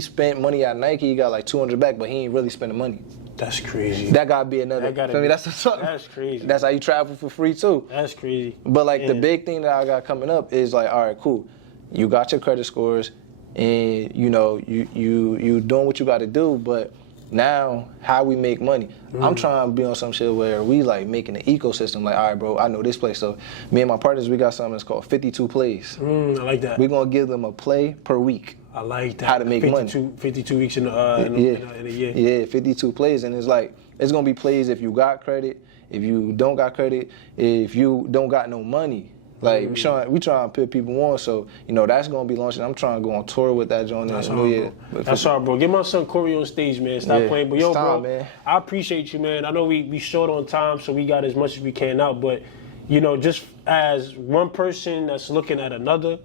spent money at Nike, he got like $200 back, but he ain't really spending money. That's crazy. That gotta be another. That's crazy. That's how you travel for free too. That's crazy. But like the big thing that I got coming up is like, all right, cool. You got your credit scores, and you know you doing what you got to do. But now, how we make money? I'm trying to be on some shit where we like making an ecosystem. Like, all right, bro, I know this place. So me and my partners, we got something that's called 52 plays. I like that. We're gonna give them a play per week. I like that. How to make 52 weeks in a year. Yeah, 52 plays, and it's like it's gonna be plays if you got credit, if you don't got credit, if you don't got no money. Like we trying to put people on, so you know that's gonna be launching. I'm trying to go on tour with that joint in New Year. That's hard, bro. Get my son Kori on stage, man. Stop playing. But yo, bro, man. I appreciate you, man. I know we short on time, so we got as much as we can out. But you know, just as one person that's looking at another,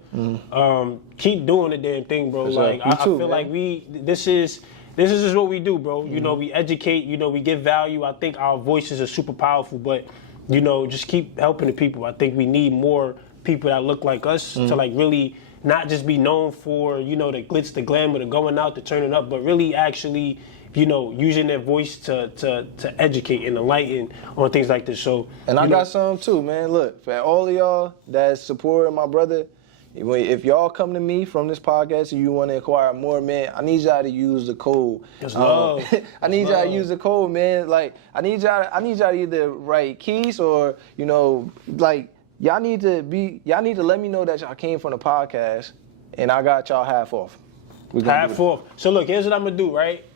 keep doing the damn thing, bro. Like I feel like this is just what we do, bro. You know, we educate. You know, we give value. I think our voices are super powerful, but. You know, just keep helping the people. I think we need more people that look like us to like really not just be known for, you know, the glitz, the glamour, the going out, the turning up, but really actually, you know, using their voice to educate and enlighten on things like this. So, and I got some too, man. Look, for all of y'all that's supporting my brother, if y'all come to me from this podcast and you want to acquire more, man, I need y'all to use the code. I need y'all to use the code, man. Like, I need y'all to either write keys or, you know, like, y'all need to let me know that y'all came from the podcast and I got y'all half off. Half off. So look, here's what I'm gonna do, right?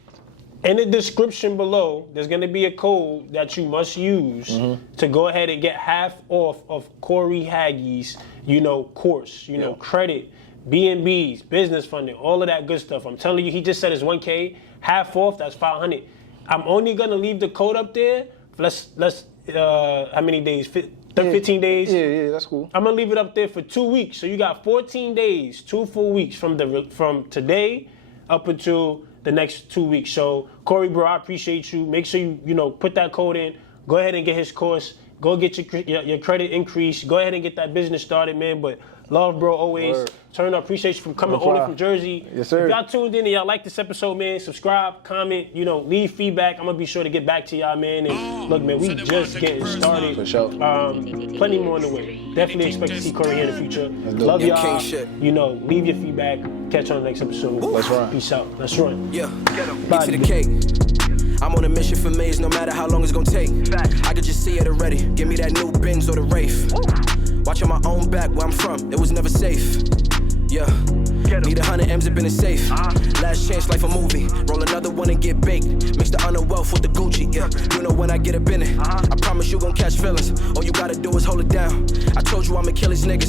In the description below, there's going to be a code that you must use to go ahead and get half off of Kori Haggie's, you know, course, you know, credit, BNBs, business funding, all of that good stuff. I'm telling you, he just said it's $1K, half off, that's $500. I'm only going to leave the code up there. Let's how many days? 15 days? Yeah, that's cool. I'm going to leave it up there for 2 weeks. So you got 14 days, 2 full weeks from today up until the next 2 weeks. So, Kori, bro, I appreciate you. Make sure you put that code in. Go ahead and get his course. Go get your credit increased. Go ahead and get that business started, man. But love, bro, always. Word. Turn up. Appreciate you for coming all the way from Jersey. Yes, sir. If y'all tuned in and y'all like this episode, man, subscribe, comment, leave feedback. I'm going to be sure to get back to y'all, man. And look, man, we just getting started. For sure. Plenty more on the way. Definitely expect to see Kori here in the future. Love y'all. Leave your feedback. Catch you on the next episode. Let's run. Peace out. Let's run. Yeah, get to the cake. I'm on a mission for Maze, no matter how long it's gonna take. I could just see it already. Give me that new Benz or the Wraith. Watching my own back where I'm from, it was never safe. Yeah, need 100 M's up in the safe. Last chance, life a movie. Roll another one and get baked. Mix the underwealth with the Gucci. Yeah, you know when I get up in it, I promise you gon' catch feelings. All you gotta do is hold it down. I told you I'ma kill his niggas.